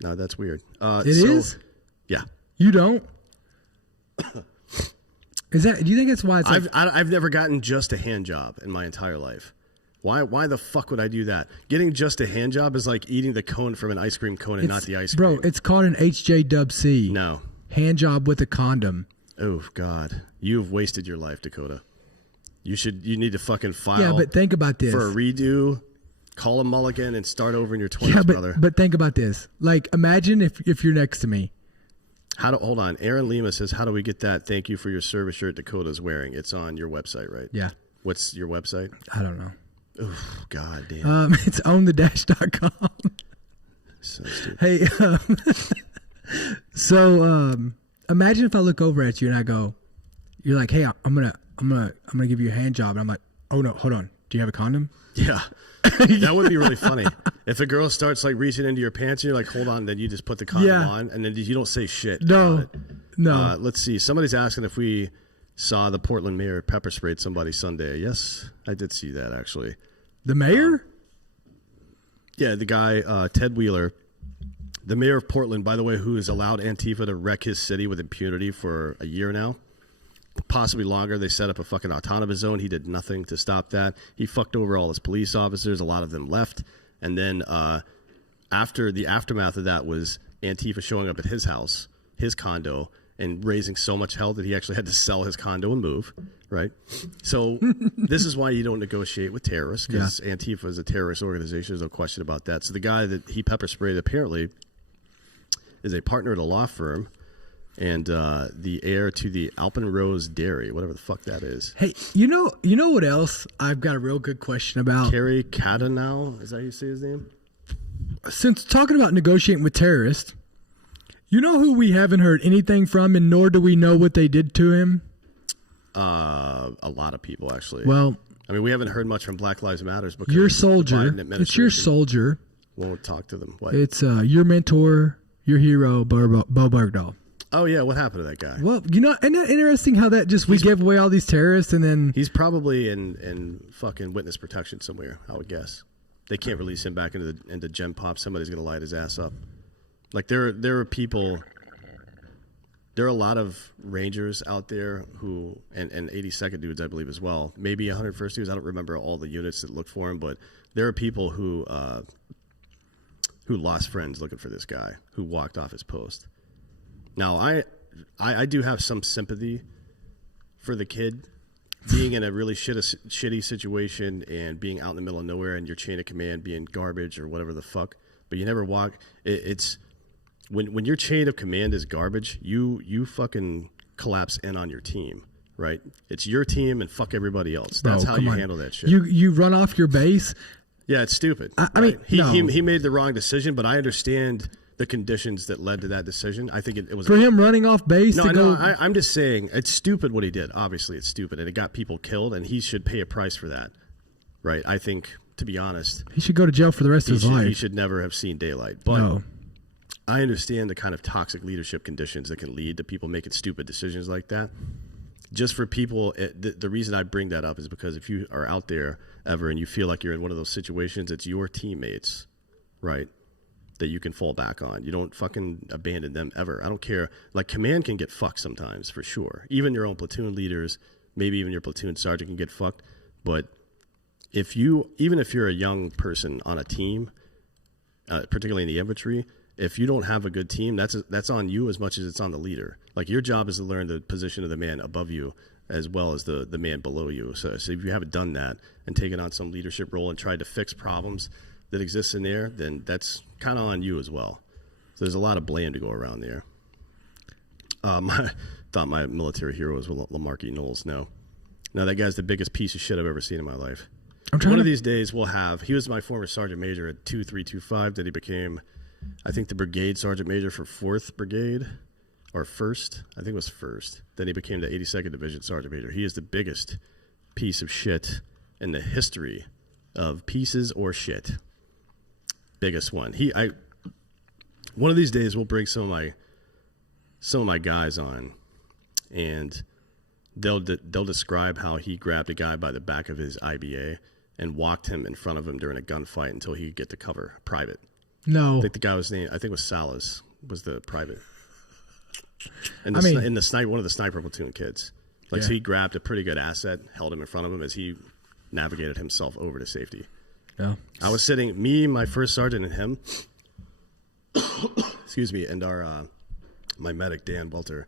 No, that's weird. It is. Yeah. You don't. Is that? Do you think that's why it's? I've never gotten just a hand job in my entire life. Why the fuck would I do that? Getting just a hand job is like eating the cone from an ice cream cone and not the ice cream. Bro, it's called an HJWC. No. Hand job with a condom. Oh, God. You've wasted your life, Dakota. You need to fucking file. Yeah, but think about this. For a redo, call a mulligan and start over in your 20s, brother. But think about this. Like, imagine if you're next to me. Hold on. Aaron Lima says, how do we get that thank you for your service shirt Dakota's wearing? It's on your website, right? Yeah. What's your website? I don't know. Oh, God damn. It's onthedash.com. So stupid. Hey, so imagine if I look over at you and I go, you're like, hey, I'm gonna give you a hand job, and I'm like, oh no, hold on, do you have a condom? Yeah. That would be really funny. If a girl starts like reaching into your pants and you're like, hold on, then you just put the condom on and then you don't say shit. No. Let's see. Somebody's asking if we saw the Portland mayor pepper sprayed somebody Sunday. Yes, I did see that actually. The mayor? Yeah, the guy, Ted Wheeler, the mayor of Portland, by the way, who has allowed Antifa to wreck his city with impunity for a year now. Possibly longer. They set up a fucking autonomous zone. He did nothing to stop that. He fucked over all his police officers. A lot of them left. And then after the aftermath of that was Antifa showing up at his house, his condo, and raising so much hell that he actually had to sell his condo and move, right? So this is why you don't negotiate with terrorists, because Antifa is a terrorist organization. There's no question about that. So the guy that he pepper sprayed apparently is a partner at a law firm and the heir to the Alpenrose Dairy, whatever the fuck that is. Hey, you know what else I've got a real good question about? Kerry Cadenow, is that how you say his name? Since talking about negotiating with terrorists, you know who we haven't heard anything from, and nor do we know what they did to him? A lot of people, actually. Well, I mean, we haven't heard much from Black Lives Matters because your soldier. It's your soldier. Won't talk to them. What? It's your mentor, your hero, Bo Bergdahl. Oh yeah, what happened to that guy? Well, isn't that interesting how that we give away all these terrorists and then he's probably in fucking witness protection somewhere. I would guess they can't release him back into Gen Pop. Somebody's gonna light his ass up. Like there are people. There are a lot of Rangers out there who and 82nd dudes, I believe as well. Maybe 101st dudes. I don't remember all the units that looked for him, but there are people who lost friends looking for this guy who walked off his post. Now, I do have some sympathy for the kid being in a really shitty situation and being out in the middle of nowhere and your chain of command being garbage or whatever the fuck. But you never walk. It's when your chain of command is garbage, you fucking collapse in on your team, right? It's your team and fuck everybody else. That's how you handle that shit. You run off your base. Yeah, it's stupid. I mean, he made the wrong decision, but I understand the conditions that led to that decision. I think it was for him running off base. I'm just saying it's stupid what he did. Obviously, it's stupid, and it got people killed, and he should pay a price for that, right? I think, to be honest, he should go to jail for the rest of his life. He should never have seen daylight. But I understand the kind of toxic leadership conditions that can lead to people making stupid decisions like that. Just for people, the reason I bring that up is because if you are out there ever and you feel like you're in one of those situations, it's your teammates, right, that you can fall back on. You don't fucking abandon them ever. I don't care. Like, command can get fucked sometimes, for sure. Even your own platoon leaders, maybe even your platoon sergeant can get fucked. But even if you're a young person on a team, particularly in the infantry, if you don't have a good team, that's on you as much as it's on the leader. Like, your job is to learn the position of the man above you as well as the man below you. So if you haven't done that and taken on some leadership role and tried to fix problems that exist in there, then that's kind of on you as well. So there's a lot of blame to go around there. I thought my military hero was Lamarcky Knowles. No, that guy's the biggest piece of shit I've ever seen in my life. One of these days he was my former sergeant major at 2325, then he became, I think, the brigade sergeant major for 4th Brigade, or 1st. I think it was 1st. Then he became the 82nd Division sergeant major. He is the biggest piece of shit in the history of pieces or shit. Biggest one. One of these days we'll bring some of my guys on, and they'll describe how he grabbed a guy by the back of his IBA and walked him in front of him during a gunfight until he could get to cover private. No, I think the guy was named. I think it was Salas was the private. And one of the sniper platoon kids. So he grabbed a pretty good asset, held him in front of him as he navigated himself over to safety. Yeah. I was sitting, me, my first sergeant, and him. Excuse me, and our my medic Dan Welter.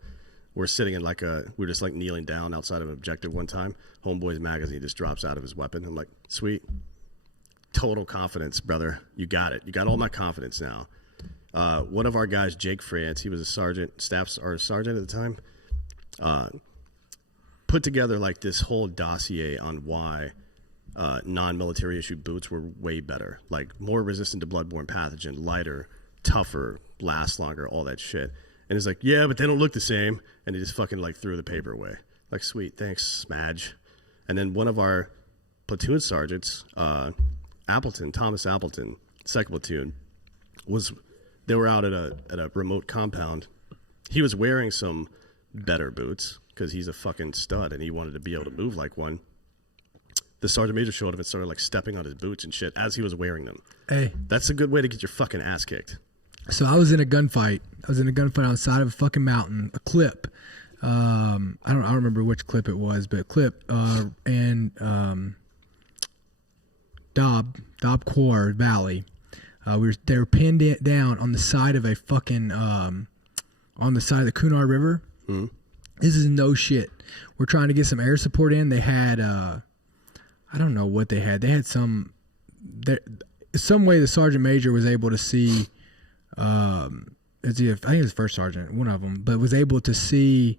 We're sitting in we're just like kneeling down outside of an objective one time. Homeboy's magazine just drops out of his weapon. I'm like, sweet. Total confidence, brother. You got it. You got all my confidence now. One of our guys, Jake France, he was a sergeant, sergeant at the time, put together like this whole dossier on why non-military issue boots were way better, like more resistant to bloodborne pathogen, lighter, tougher, last longer, all that shit. And he's like, yeah, but they don't look the same. And he just fucking like threw the paper away. Like, sweet, thanks, Smadge. And then one of our platoon sergeants, Thomas Appleton, second platoon, they were out at a remote compound. He was wearing some better boots because he's a fucking stud and he wanted to be able to move like one. The sergeant major showed up and started like stepping on his boots and shit as he was wearing them. Hey, that's a good way to get your fucking ass kicked. So I was in a gunfight. On the side of a fucking mountain, a clip. I don't remember which clip it was, but clip and Dob Core Valley. They were pinned down on the side of a fucking on the side of the Kunar River. Mm-hmm. This is no shit. We're trying to get some air support in. They had I don't know what they had. They had some way the sergeant major was able to see. I think it was first sergeant, one of them, but was able to see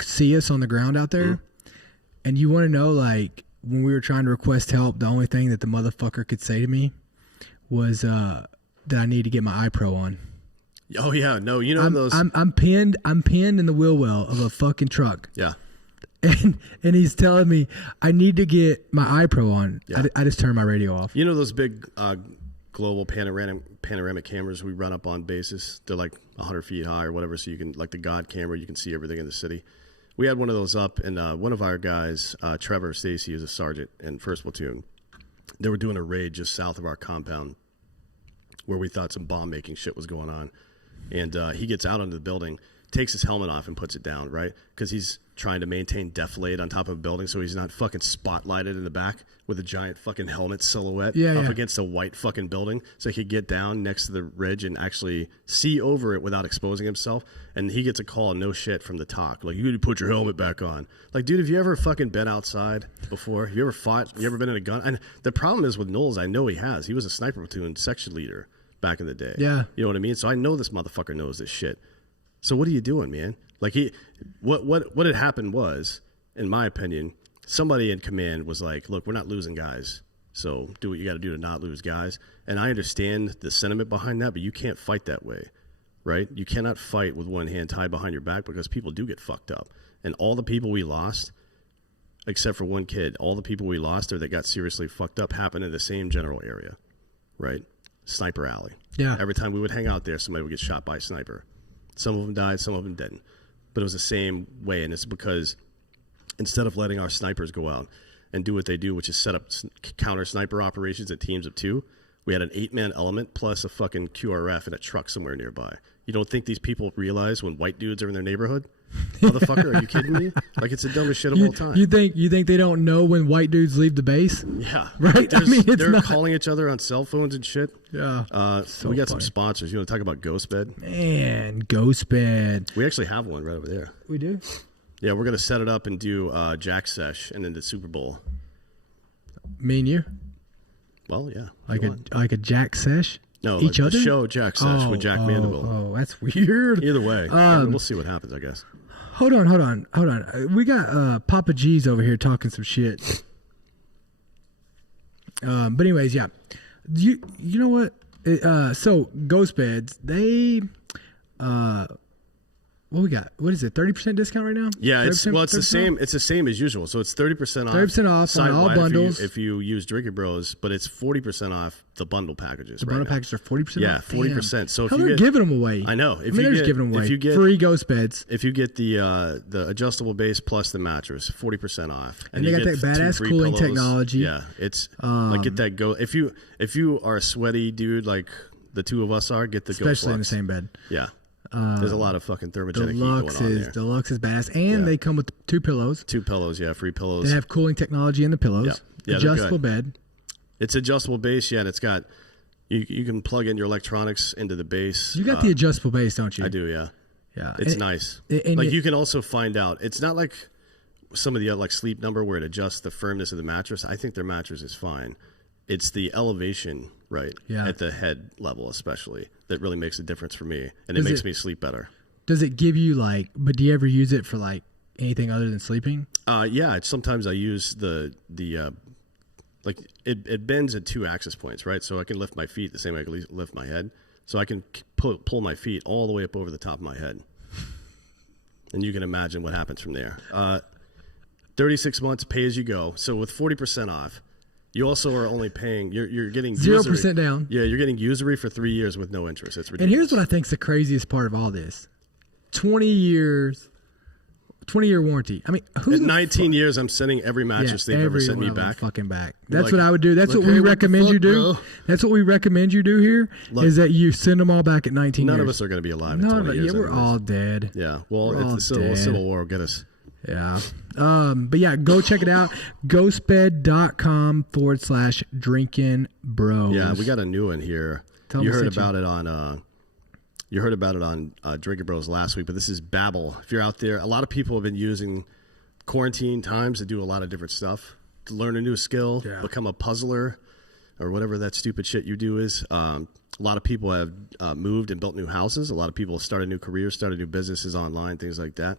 see us on the ground out there. Mm-hmm. And you want to know, like, when we were trying to request help, the only thing that the motherfucker could say to me was that I need to get my iPro on. Oh yeah, no, you know those. I'm pinned in the wheel well of a fucking truck. Yeah. And he's telling me I need to get my iPro on. Yeah. I just turned my radio off. You know those big global panoramic cameras we run up on bases? They're like 100 feet high or whatever, so you can, like the God camera, you can see everything in the city. We had one of those up, and one of our guys, Trevor Stacy, is a sergeant in 1st Platoon. They were doing a raid just south of our compound where we thought some bomb-making shit was going on. And he gets out onto the building, takes his helmet off and puts it down, right? Because he's trying to maintain defilade on top of a building so he's not fucking spotlighted in the back with a giant fucking helmet silhouette up against a white fucking building, so he could get down next to the ridge and actually see over it without exposing himself. And he gets a call, no shit, from the TOC, like, you need to put your helmet back on. Like, dude, have you ever fucking been outside before? Have you ever fought? You ever been in a gun? And the problem is with Knowles, I know he has. He was a sniper platoon section leader back in the day. Yeah. You know what I mean? So I know this motherfucker knows this shit. So what are you doing, man? Like, what had happened was, in my opinion, somebody in command was like, look, we're not losing guys, so do what you got to do to not lose guys. And I understand the sentiment behind that, but you can't fight that way, right? You cannot fight with one hand tied behind your back because people do get fucked up. And all the people we lost, except for one kid, all the people we lost or that got seriously fucked up happened in the same general area, right? Sniper Alley. Yeah. Every time we would hang out there, somebody would get shot by a sniper. Some of them died, some of them didn't. But it was the same way, and it's because instead of letting our snipers go out and do what they do, which is set up counter sniper operations at teams of 2, we had an 8-man element plus a fucking QRF in a truck somewhere nearby. You don't think these people realize when white dudes are in their neighborhood? Motherfucker, are you kidding me? Like, it's the dumbest shit of all time. You think they don't know when white dudes leave the base? Yeah. Right? I mean, they're calling each other on cell phones and shit. Yeah. We got some sponsors. You want to talk about GhostBed? Man, GhostBed. We actually have one right over there. We do? Yeah, we're going to set it up and do Jack Sesh and then the Super Bowl. Me and you? Well, yeah. Like a Jack Sesh? No, each like other? The show Jack Sesh with Jack Mandeville. Oh, that's weird. Either way, we'll see what happens, I guess. Hold on. We got Papa G's over here talking some shit. But anyways, yeah. You know what? So GhostBeds, What we got? What is it? 30% discount right now? Yeah, it's the same. It's the same as usual. So it's 30% off. 30% off on all bundles if you use Drinking Bros, but it's 40% off the bundle packages. The bundle packages are 40% yeah, off. 40%. So if they're giving them away. I know. They're just giving them away. Free ghost beds. If you get the adjustable base plus the mattress, 40% off. And they got that badass cooling technology. Yeah, it's like get that go. If you are a sweaty dude like the two of us are, get the especially Go in the same bed. Yeah. There's a lot of fucking thermogenic heat going on there. Deluxe is badass. And they come with 2 pillows. 2 pillows, yeah, free pillows. They have cooling technology in the pillows. Yeah, adjustable bed. It's adjustable base, yeah, and it's got, you can plug in your electronics into the base. You got the adjustable base, don't you? I do, yeah. Yeah. It's nice. You can also find out, it's not like some of the like Sleep Number where it adjusts the firmness of the mattress. I think their mattress is fine. It's the elevation, right, at the head level especially, that really makes a difference for me, and it makes me sleep better. Does it give you but do you ever use it for like anything other than sleeping? Yeah, sometimes I use the it bends at 2 axis points, right? So I can lift my feet the same way I can lift my head. So I can pull my feet all the way up over the top of my head. And you can imagine what happens from there. 36 months, pay as you go. So with 40% off, you also are only paying. You're getting 0% down. Yeah, you're getting usury for 3 years with no interest. It's ridiculous. And here's what I think is the craziest part of all this: 20 years, 20-year warranty. I mean, in 19 years, I'm sending every mattress they've ever sent me back. Fucking back. That's what I would do. That's what we recommend you do. Bro? That's what we recommend you do here. Is that you send them all back at 19 years. None of us are going to be alive in 20 years. Yeah, we're all dead. Yeah. Well, the Civil War will get us. Yeah. But yeah, go check it out. GhostBed.com/drinking bros. Yeah, we got a new one here. You heard about it on Drinking Bros last week, but this is Babbel. If you're out there, a lot of people have been using quarantine times to do a lot of different stuff, to learn a new skill, become a puzzler, or whatever that stupid shit you do is. A lot of people have moved and built new houses. A lot of people have started new careers, started new businesses online, things like that.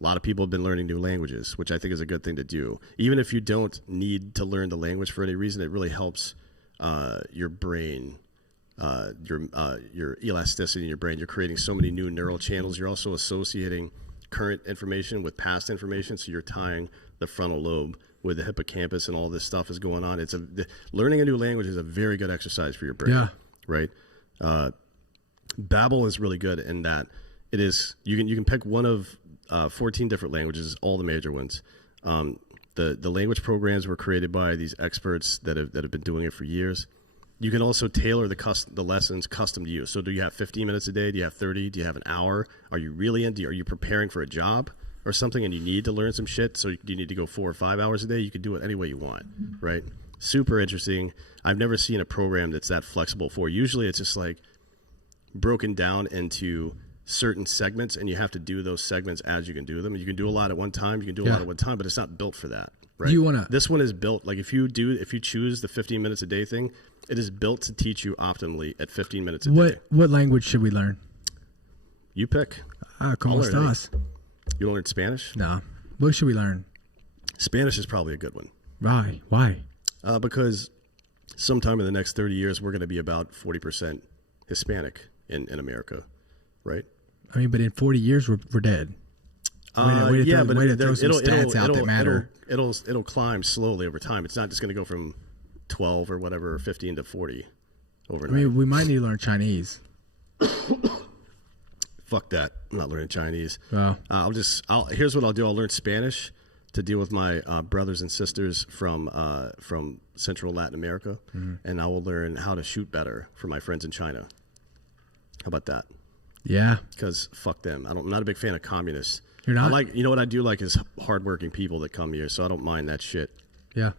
A lot of people have been learning new languages, which I think is a good thing to do. Even if you don't need to learn the language for any reason, it really helps your brain, your elasticity in your brain. You're creating so many new neural channels. You're also associating current information with past information, so you're tying the frontal lobe with the hippocampus, and all this stuff is going on. Learning a new language is a very good exercise for your brain. Yeah. Right. Babbel is really good in that it is. You can pick one of 14 different languages, all the major ones. The language programs were created by these experts that have been doing it for years. You can also tailor the lessons custom to you. So do you have 15 minutes a day? Do you have 30? Do you have an hour? Are you really are you preparing for a job or something and you need to learn some shit? So you need to go 4 or 5 hours a day? You can do it any way you want, right? Super interesting. I've never seen a program that's that flexible for. Usually it's just like broken down into certain segments, and you have to do those segments as you can do them. You can do a lot at one time. You can do a lot at one time, but it's not built for that. Right? This one is built like if you choose the 15 minutes a day thing, it is built to teach you optimally at 15 minutes a day. What language should we learn? You pick. Como estás? You want to learn Spanish? No. What should we learn? Spanish is probably a good one. Why? Because sometime in the next 30 years, we're going to be about 40% Hispanic in America, right? I mean, but in 40 years, we're dead. Way to throw some stats out that matter. It'll climb slowly over time. It's not just going to go from 12 or whatever, 15 to 40 overnight. I mean, we might need to learn Chinese. Fuck that. I'm not learning Chinese. Oh. Here's what I'll do. I'll learn Spanish to deal with my brothers and sisters from Central Latin America, and I will learn how to shoot better for my friends in China. How about that? Yeah. Because fuck them. I'm not a big fan of communists. You're not? You know what I do like is hardworking people that come here, so I don't mind that shit. Yeah.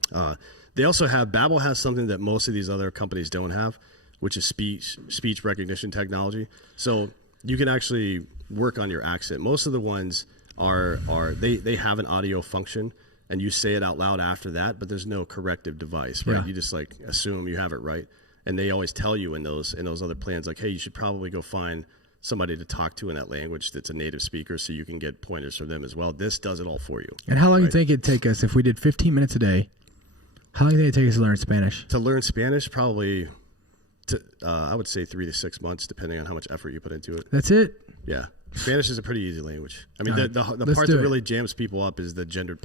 They also have, Babbel has something that most of these other companies don't have, which is speech recognition technology. So you can actually work on your accent. Most of the ones they have an audio function, and you say it out loud after that, but there's no corrective device, right? Yeah. You just like assume you have it right. And they always tell you in those other plans, like, hey, you should probably go find somebody to talk to in that language that's a native speaker so you can get pointers from them as well. This does it all for you. And how long do you think it'd take us if we did 15 minutes a day? How long do you think it'd take us to learn Spanish? To learn Spanish, probably, I would say 3 to 6 months, depending on how much effort you put into it. That's it? Yeah. Spanish is a pretty easy language. I mean, Right. the part that really jams people up is the gendered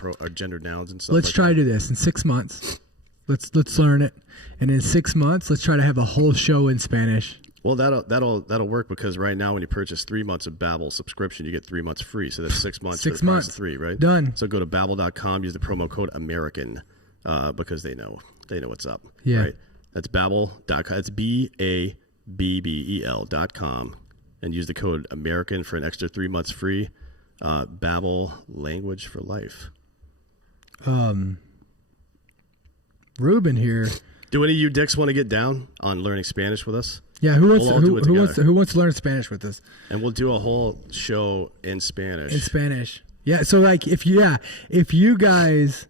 nouns and stuff. Let's like try that. to do this in 6 months. Let's learn it, and in 6 months, let's try to have a whole show in Spanish. Well, that'll work because right now when you purchase 3 months of Babbel subscription, you get 3 months free. So that's 6 months. 6 for the price months. of 3, right? Done. So go to Babbel.com, use the promo code American because they know what's up. Yeah. Right? That's Babbel.com. That's BABBEL.com, and use the code American for an extra 3 months free. Babbel, language for life. Ruben here. Do any of you dicks want to get down on learning Spanish with us? Yeah, who wants We'll all do it together. who wants to learn Spanish with us? And we'll do a whole show in Spanish. In Spanish. Yeah, so like if you guys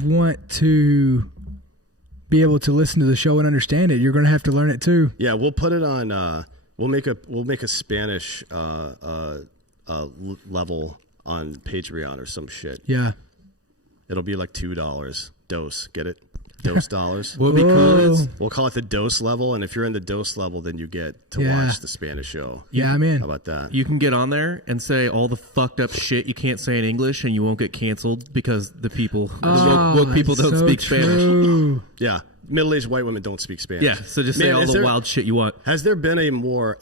want to be able to listen to the show and understand it, you're going to have to learn it too. Yeah, we'll put it on we'll make a Spanish level on Patreon or some shit. Yeah. It'll be like $2. Dose, get it? Dose dollars. What would be cool is We'll call it the dose level, and if you're in the dose level, then you get to Yeah. watch the Spanish show. Yeah, I'm in. How about that? you can get on there and say all the fucked up shit you can't say in English, and you won't get canceled because the woke people don't speak Spanish. True. Yeah, middle-aged white women don't speak Spanish. Yeah, so just say Man, all is the there- wild shit you want. Has there been a more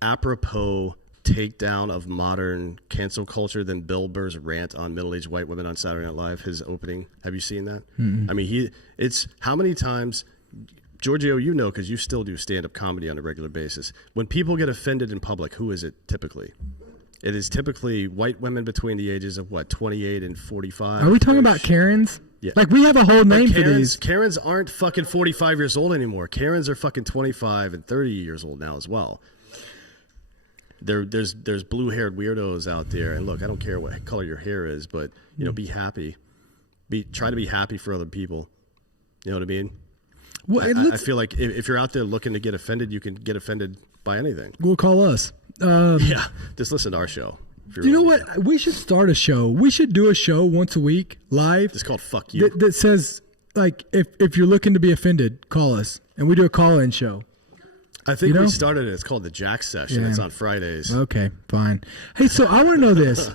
apropos takedown of modern cancel culture than Bill Burr's rant on middle-aged white women on Saturday Night Live? His opening. Have you seen that? I mean, it's how many times, Giorgio, you know, because you still do stand-up comedy on a regular basis. When people get offended in public, who is it typically? It is typically white women between the ages of 28 and 45. Are we talking about Karens? Yeah. Like we have a whole name for these. Karens aren't fucking 45 years old anymore. Karens are fucking 25 and 30 years old now as well. There's blue-haired weirdos out there, and look, I don't care what color your hair is, but be happy. Try to be happy for other people. You know what I mean? Well, I feel like if you're out there looking to get offended, you can get offended by anything. We'll call us. Yeah, just listen to our show. You know what? We should start a show. We should do a show once a week live. It's called "Fuck You." That says like if you're looking to be offended, call us, and we do a call-in show. I think we started it. It's called the Jack Session. Yeah. It's on Fridays. Okay, fine. Hey, so I want to know this.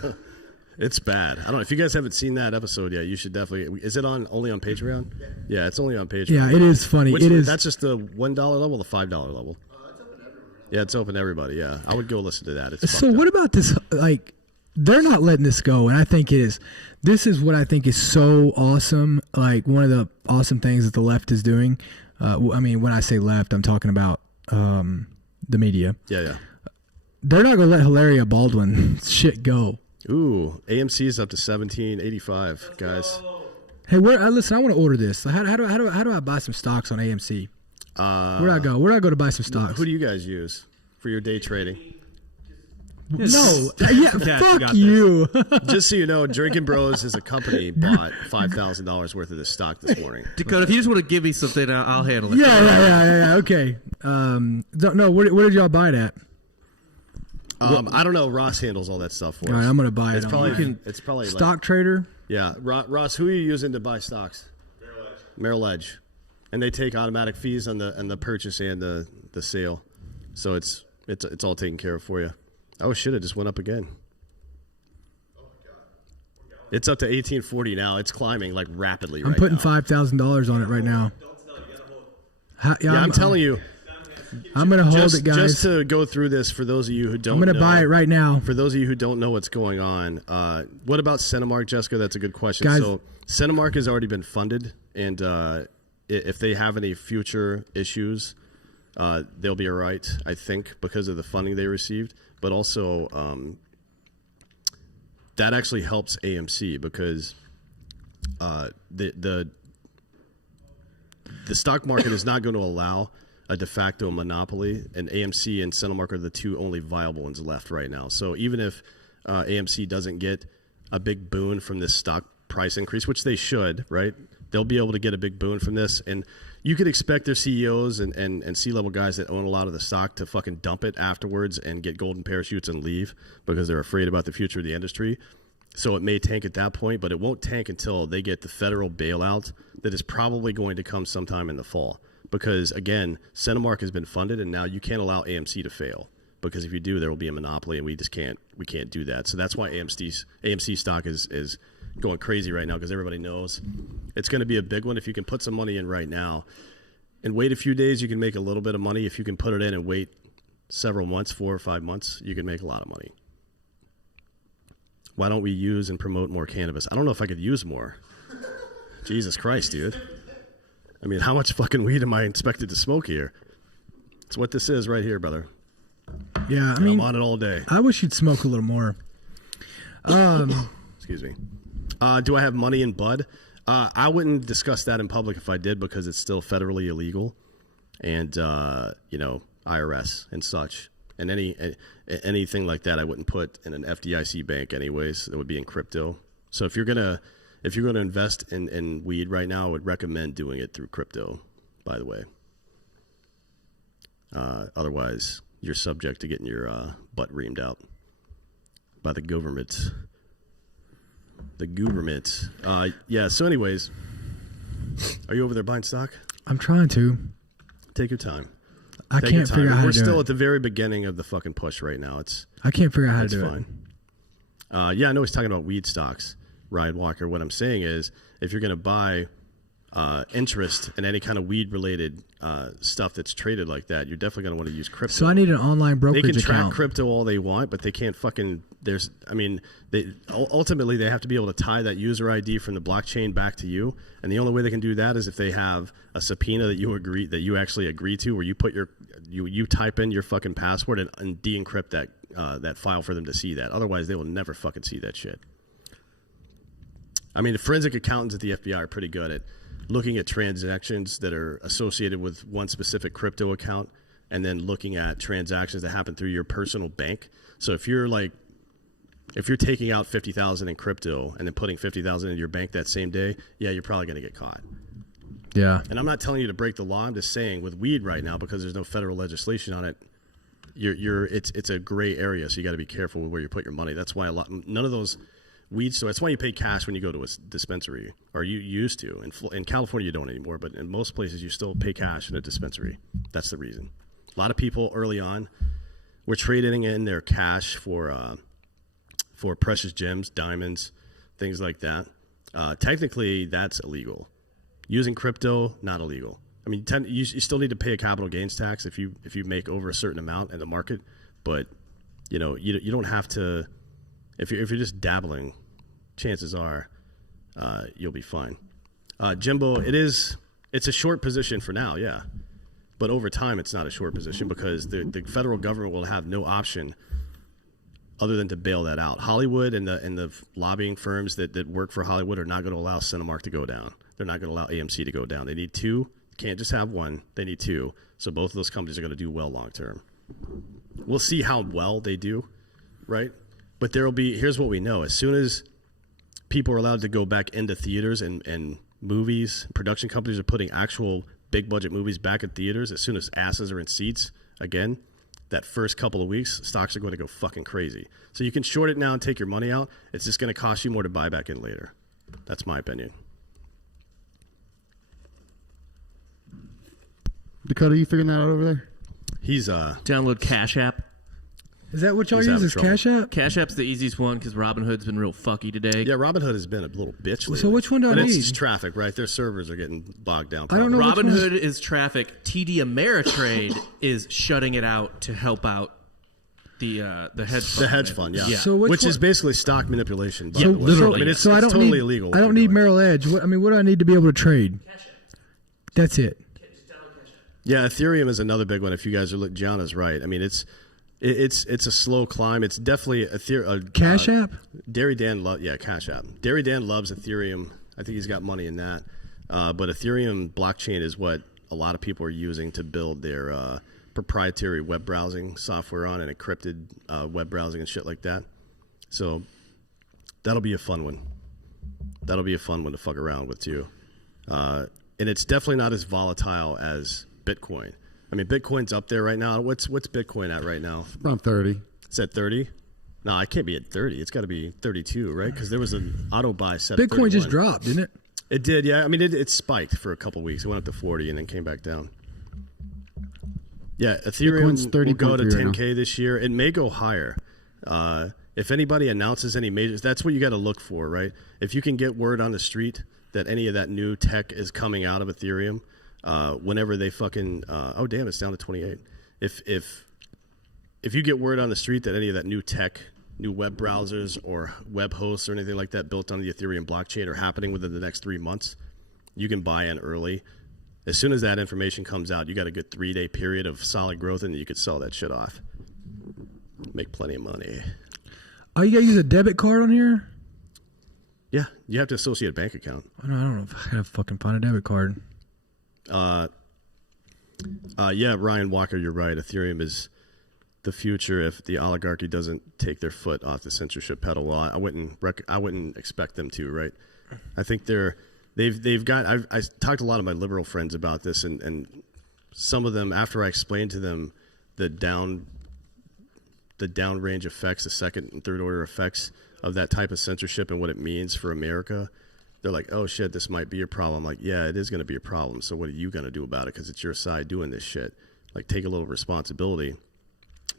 It's bad. I don't know if you guys haven't seen that episode yet. You should definitely. Is it only on Patreon? Yeah, it's only on Patreon. Yeah, it is funny. It is. That's just the $1 level, the $5 level. It's open to everyone. Yeah, it's open to everybody. Yeah, I would go listen to that. It's So fucked what up. about this? Like, they're not letting this go, and I think it is. This is what I think is so awesome. Like one of the awesome things that the left is doing. I mean, when I say left, I'm talking about the media. Yeah. They're not gonna let Hilaria Baldwin shit go. Ooh, AMC is up to $17.85, guys. Hey, listen, I want to order this. How do I buy some stocks on AMC? Where do I go? Where do I go to buy some stocks? Who do you guys use for your day trading? No, you fuck got you. Just so you know, Drinking Bros as a company bought $5,000 worth of this stock this morning. Dakota, if you just want to give me something, I'll handle it. Yeah. Okay. No, where did y'all buy it at? I don't know. Ross handles all that stuff for us. All right, I'm gonna buy it. It's probably Stock Trader. Yeah, Ross, who are you using to buy stocks? Merrill Edge, and they take automatic fees on the purchase and the sale, so it's all taken care of for you. Oh shit! It just went up again. Oh my god. It's up to 1840 now. It's climbing like rapidly. I'm right putting now. $5,000 on it right now. Don't tell you. You gotta hold. Yeah, I'm telling you. I'm gonna hold it, guys. Just to go through this for those of you who don't. I'm gonna buy it right now. For those of you who don't know what's going on, what about Cinemark, Jessica? That's a good question. Guys, so Cinemark has already been funded, and if they have any future issues, they'll be all right, I think, because of the funding they received. But also, that actually helps AMC because the stock market is not going to allow a de facto monopoly, and AMC and Cinemark are the two only viable ones left right now. So even if AMC doesn't get a big boon from this stock price increase, which they should, right? They'll be able to get a big boon from this, and you could expect their CEOs and C-level guys that own a lot of the stock to fucking dump it afterwards and get golden parachutes and leave because they're afraid about the future of the industry. So it may tank at that point, but it won't tank until they get the federal bailout that is probably going to come sometime in the fall. because again, Cinemark has been funded, and now you can't allow AMC to fail, because if you do, there will be a monopoly, and we can't do that. So that's why AMC stock is going crazy right now, because everybody knows it's going to be a big one. If you can put some money in right now and wait a few days, you can make a little bit of money. If you can put it in and wait several months, 4 or 5 months, you can make a lot of money. Why don't we use and promote more cannabis? I don't know if I could use more. Jesus Christ, dude. I mean, how much fucking weed am I expected to smoke here? It's what this is right here, brother. Yeah, I mean, I'm on it all day. I wish you'd smoke a little more. Excuse me. Do I have money in bud? I wouldn't discuss that in public if I did, because it's still federally illegal, and IRS and such, and anything like that I wouldn't put in an FDIC bank anyways. It would be in crypto. So if you're gonna invest in weed right now, I would recommend doing it through crypto, by the way. Otherwise, you're subject to getting your butt reamed out by the government. The government. Yeah, so anyways, are you over there buying stock? I'm trying to. Take your time. I can't figure out how to do it. We're still at the very beginning of the fucking push right now. I can't figure out how to do it. It's fine. Yeah, I know he's talking about weed stocks, Ryan Walker. What I'm saying is, if you're going to buy interest in any kind of weed-related stuff that's traded like that, you're definitely going to want to use crypto. So I need an online brokerage account. They can track crypto all they want, but they can't fucking. Ultimately they have to be able to tie that user ID from the blockchain back to you, and the only way they can do that is if they have a subpoena that you actually agree to, where you put you type in your fucking password and de-encrypt that file for them to see that. Otherwise, they will never fucking see that shit. I mean, the forensic accountants at the FBI are pretty good at looking at transactions that are associated with one specific crypto account, and then looking at transactions that happen through your personal bank. So if you're taking out $50,000 in crypto and then putting $50,000 in your bank that same day, yeah, you're probably going to get caught. Yeah. And I'm not telling you to break the law. I'm just saying, with weed right now, because there's no federal legislation on it, it's a gray area. So you got to be careful with where you put your money. That's why none of those weed stores. That's why you pay cash when you go to a dispensary, or you used to. In California, you don't anymore, but in most places, you still pay cash in a dispensary. That's the reason. A lot of people early on were trading in their cash for precious gems, diamonds, things like that. Technically, that's illegal. Using crypto, not illegal. I mean, you still need to pay a capital gains tax if you make over a certain amount in the market, but you don't have to. If you're just dabbling, chances are you'll be fine. Jimbo, it's a short position for now, yeah, but over time it's not a short position, because the federal government will have no option other than to bail that out. Hollywood and the lobbying firms that work for Hollywood are not going to allow Cinemark to go down. They're not going to allow AMC to go down. They need two. Can't just have one. They need two. So both of those companies are going to do well long term. We'll see how well they do, right? But here's what we know. As soon as people are allowed to go back into theaters and movies, production companies are putting actual big budget movies back in theaters, as soon as asses are in seats again, that first couple of weeks, stocks are going to go fucking crazy. So you can short it now and take your money out. It's just going to cost you more to buy back in later. That's my opinion. Dakota, you figuring that out over there? He's download Cash App. Is that what y'all use? Is Cash App? Cash App's the easiest one, because Robinhood's been real fucky today. Yeah, Robinhood has been a little bitch lately. So which one do I need? It's traffic, right? Their servers are getting bogged down. I don't know. Robinhood is traffic. TD Ameritrade is shutting it out to help out the hedge fund. The hedge fund, yeah. So which is basically stock manipulation. Yeah, literally. I mean, it's I don't totally need, illegal. I don't need Merrill Edge. What do I need to be able to trade? That's it. Yeah, Ethereum is another big one. If you guys are looking, Gianna's right. I mean, it's a slow climb. It's definitely Cash App. Cash App. Dairy Dan loves Ethereum. I think he's got money in that. But Ethereum blockchain is what a lot of people are using to build their proprietary web browsing software on, and encrypted web browsing and shit like that. So that'll be a fun one. That'll be a fun one to fuck around with too. And it's definitely not as volatile as Bitcoin. I mean, Bitcoin's up there right now. What's Bitcoin at right now? Around 30. It's at 30? No, it can't be at 30. It's got to be 32, right? Because there was an auto buy set Bitcoin just dropped, didn't it? It did, yeah. I mean, it spiked for a couple weeks. It went up to 40 and then came back down. Yeah, Bitcoin's Ethereum will go to 30.3 right now. 10K this year. It may go higher. If anybody announces any majors, that's what you got to look for, right? If you can get word on the street that any of that new tech is coming out of Ethereum, whenever they fucking oh damn, it's down to 28. If you get word on the street that any of that new tech, new web browsers or web hosts or anything like that built on the Ethereum blockchain are happening within the next 3 months, you can buy in early. As soon as that information comes out, you got a good 3-day period of solid growth, and you could sell that shit off. Make plenty of money. Oh, you gotta use a debit card on here? Yeah, you have to associate a bank account. I don't know if I gotta fucking find a debit card. Yeah, Ryan Walker, you're right. Ethereum is the future if the oligarchy doesn't take their foot off the censorship pedal. Well, I wouldn't expect them to, right? I think they've got. I talked to a lot of my liberal friends about this, and some of them, after I explained to them the downrange effects, the second and third order effects of that type of censorship and what it means for America, they're like, oh shit, this might be a problem. I'm like, yeah, it is going to be a problem. So what are you going to do about it? Because it's your side doing this shit. Like, take a little responsibility.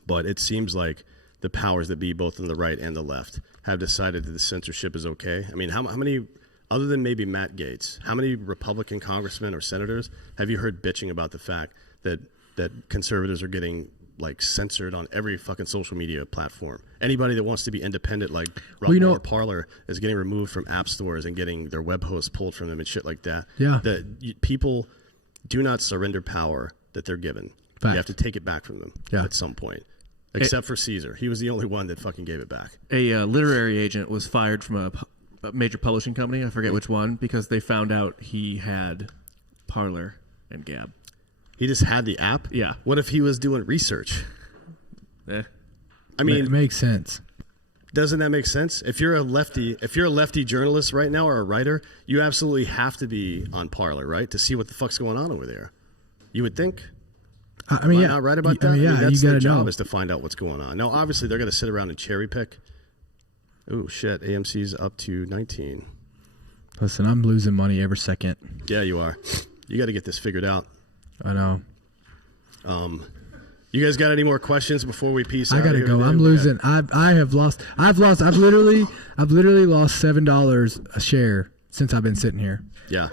But it seems like the powers that be, both on the right and the left, have decided that the censorship is okay. I mean, how many, other than maybe Matt Gaetz, how many Republican congressmen or senators have you heard bitching about the fact that conservatives are getting like censored on every fucking social media platform? Anybody that wants to be independent, like Rumble or Parler, is getting removed from app stores and getting their web hosts pulled from them and shit like that. Yeah. People do not surrender power that they're given. Fact. You have to take it back from them at some point. Except for Caesar. He was the only one that fucking gave it back. A literary agent was fired from a major publishing company, I forget which one, because they found out he had Parler and Gab. He just had the app? Yeah. What if he was doing research? I mean, it makes sense. Doesn't that make sense? If you're a lefty journalist right now or a writer, you absolutely have to be on Parler, right? To see what the fuck's going on over there. You would think. I mean, Am I not right about that? I mean, yeah, that's you their gotta job know. is to find out what's going on. Now, obviously, they're going to sit around and cherry pick. Oh, shit. AMC's up to 19. Listen, I'm losing money every second. Yeah, you are. You got to get this figured out. I know. You guys got any more questions before we peace out? I gotta go. I'm losing. I've lost. I've literally lost $7 a share since I've been sitting here. Yeah.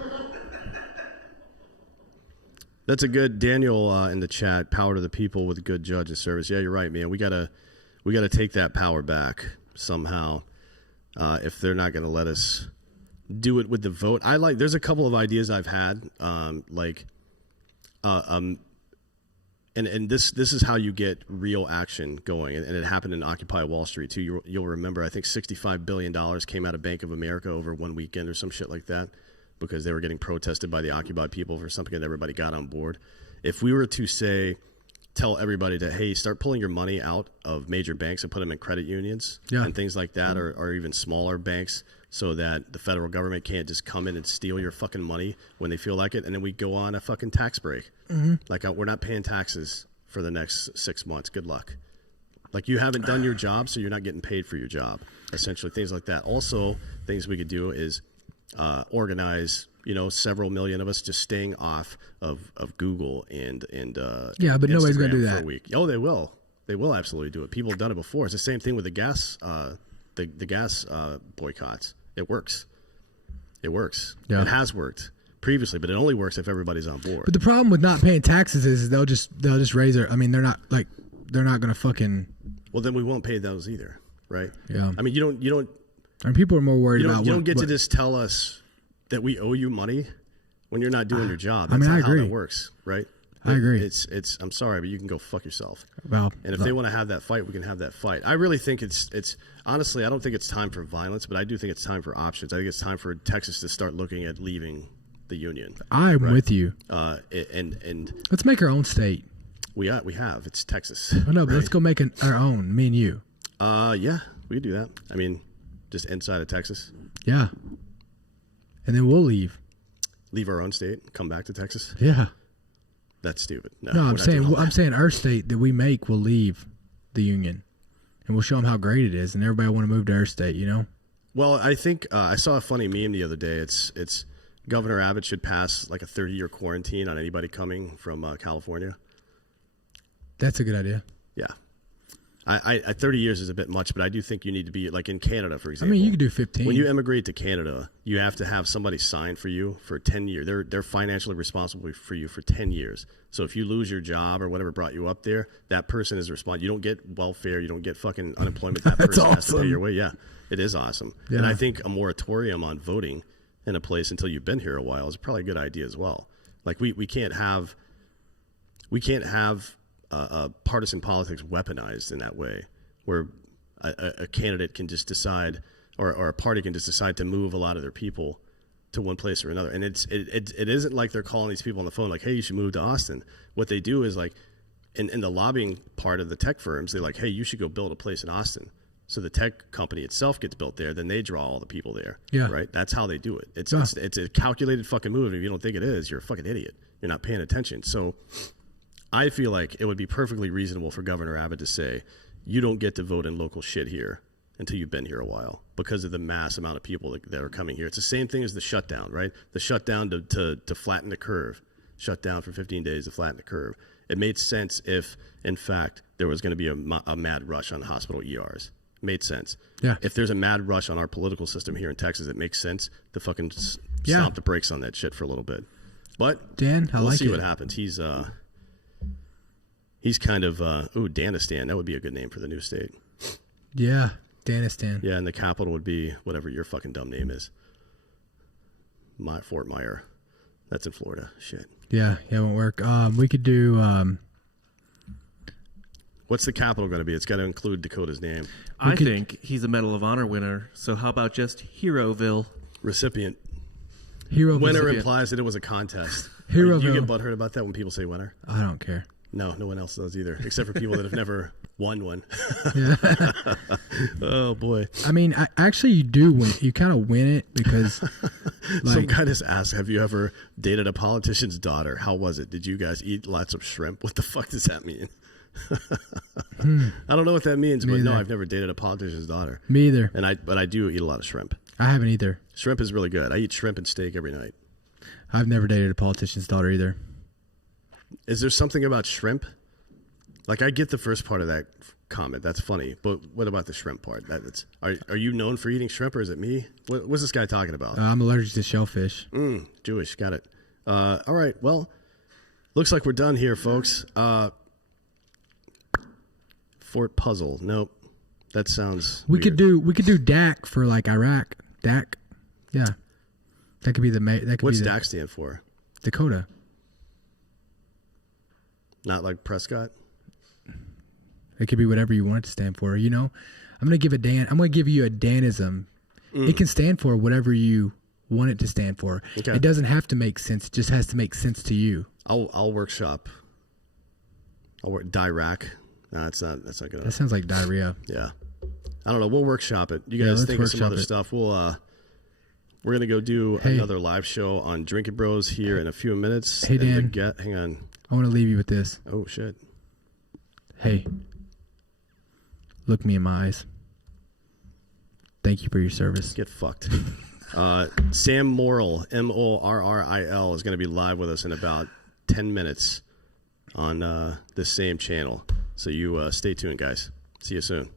That's a good Daniel in the chat. Power to the people with a good judge and service. Yeah, you're right, man. We gotta take that power back somehow. If they're not gonna let us do it with the vote, there's a couple of ideas I've had. And this is how you get real action going, and it happened in Occupy Wall Street too. You'll remember, I think $65 billion came out of Bank of America over one weekend or some shit like that, because they were getting protested by the Occupy people for something that everybody got on board. If we were to tell everybody to, hey, start pulling your money out of major banks and put them in credit unions and things like that, or even smaller banks, so that the federal government can't just come in and steal your fucking money when they feel like it, and then we go on a fucking tax break. Mm-hmm. Like, we're not paying taxes for the next 6 months. Good luck. Like, you haven't done your job, so you're not getting paid for your job. Essentially, things like that. Also, things we could do is organize, several million of us just staying off of Google and yeah, but nobody's Instagram gonna do for that. a week. Oh, they will. They will absolutely do it. People have done it before. It's the same thing with the gas the gas boycotts. It works. It works. Yeah. It has worked previously, but it only works if everybody's on board. But the problem with not paying taxes is they'll just raise their. I mean, they're not gonna fucking. Well, then we won't pay those either, right? Yeah. I mean, you don't. And people are more worried about. You don't get to just tell us that we owe you money when you're not doing your job. That's I not agree. how that works, right? I agree. It's. I'm sorry, but you can go fuck yourself. Well, and if they want to have that fight, we can have that fight. I really think it's honestly, I don't think it's time for violence, but I do think it's time for options. I think it's time for Texas to start looking at leaving the union. I'm with you. And let's make our own state. We have. It's Texas. Oh, no, but let's go make our own. Me and you. Yeah, we could do that. I mean, just inside of Texas. Yeah. And then we'll leave. Leave our own state. Come back to Texas. Yeah. That's stupid. No, I'm saying our state that we make will leave the union, and we'll show them how great it is, and everybody will want to move to our state. Well, I think I saw a funny meme the other day. It's Governor Abbott should pass like a 30-year quarantine on anybody coming from California. That's a good idea. Yeah. I 30 years is a bit much, but I do think you need to be like in Canada, for I example. mean, you could do 15. When you immigrate to Canada, you have to have somebody sign for you for 10 years. They're financially responsible for you for 10 years. So if you lose your job or whatever brought you up there, that person is responsible. You don't get welfare. You don't get fucking unemployment. That person has to pay your way. Yeah, it is awesome. Yeah. And I think a moratorium on voting in a place until you've been here a while is probably a good idea as well. Like we can't have partisan politics weaponized in that way, where a candidate can just decide, or a party can just decide to move a lot of their people to one place or another. And it isn't like they're calling these people on the phone like, hey, you should move to Austin. What they do is like, in the lobbying part of the tech firms, they're like, hey, you should go build a place in Austin. So the tech company itself gets built there, then they draw all the people there. Yeah. Right? That's how they do it. It's a calculated fucking move. If you don't think it is, you're a fucking idiot. You're not paying attention. So I feel like it would be perfectly reasonable for Governor Abbott to say, you don't get to vote in local shit here until you've been here a while because of the mass amount of people that are coming here. It's the same thing as the shutdown, right? The shutdown to flatten the curve. Shut down for 15 days to flatten the curve. It made sense if, in fact, there was going to be a mad rush on hospital ERs. Made sense. Yeah. If there's a mad rush on our political system here in Texas, it makes sense to fucking stomp the brakes on that shit for a little bit. But Dan, we'll see what happens. He's kind of, Danistan. That would be a good name for the new state. Yeah, Danistan. Yeah, and the capital would be whatever your fucking dumb name is. Fort Myer. That's in Florida. Shit. Yeah, it won't work. We could do... What's the capital going to be? It's got to include Dakota's name. I think he's a Medal of Honor winner, so how about just Heroville? Recipient. Heroville. Winner implies that it was a contest. Heroville. You get butthurt about that when people say winner? I don't care. No one else does either, except for people that have never won one. Oh, boy. I mean, actually, you do win. You kind of win it because... Some guy just asked, have you ever dated a politician's daughter? How was it? Did you guys eat lots of shrimp? What the fuck does that mean? I don't know what that means, but no, I've never dated a politician's daughter. Me either. But I do eat a lot of shrimp. I haven't either. Shrimp is really good. I eat shrimp and steak every night. I've never dated a politician's daughter either. Is there something about shrimp? Like, I get the first part of that comment. That's funny. But what about the shrimp part? Are you known for eating shrimp, or is it me? What's this guy talking about? I'm allergic to shellfish. Jewish. Got it. All right. Well, looks like we're done here, folks. Fort Puzzle. Nope. That sounds We weird. could do DAC for like Iraq. DAC. Yeah. That could be What's DAC stand for? Dakota. Not like Prescott? It could be whatever you want it to stand for. You know, I'm going to give you a Danism. It can stand for whatever you want it to stand for. Okay. It doesn't have to make sense. It just has to make sense to you. I'll workshop. Dirac. No, that's not good. That sounds like diarrhea. Yeah. I don't know. We'll workshop it. You guys think of some other stuff. We're going to go do another live show on Drinking Bros here in a few minutes. Hey, Dan. Hang on. I want to leave you with this. Oh, shit. Hey. Look me in my eyes. Thank you for your service. Get fucked. Sam Morrill, Morril, is going to be live with us in about 10 minutes on this same channel. So you stay tuned, guys. See you soon.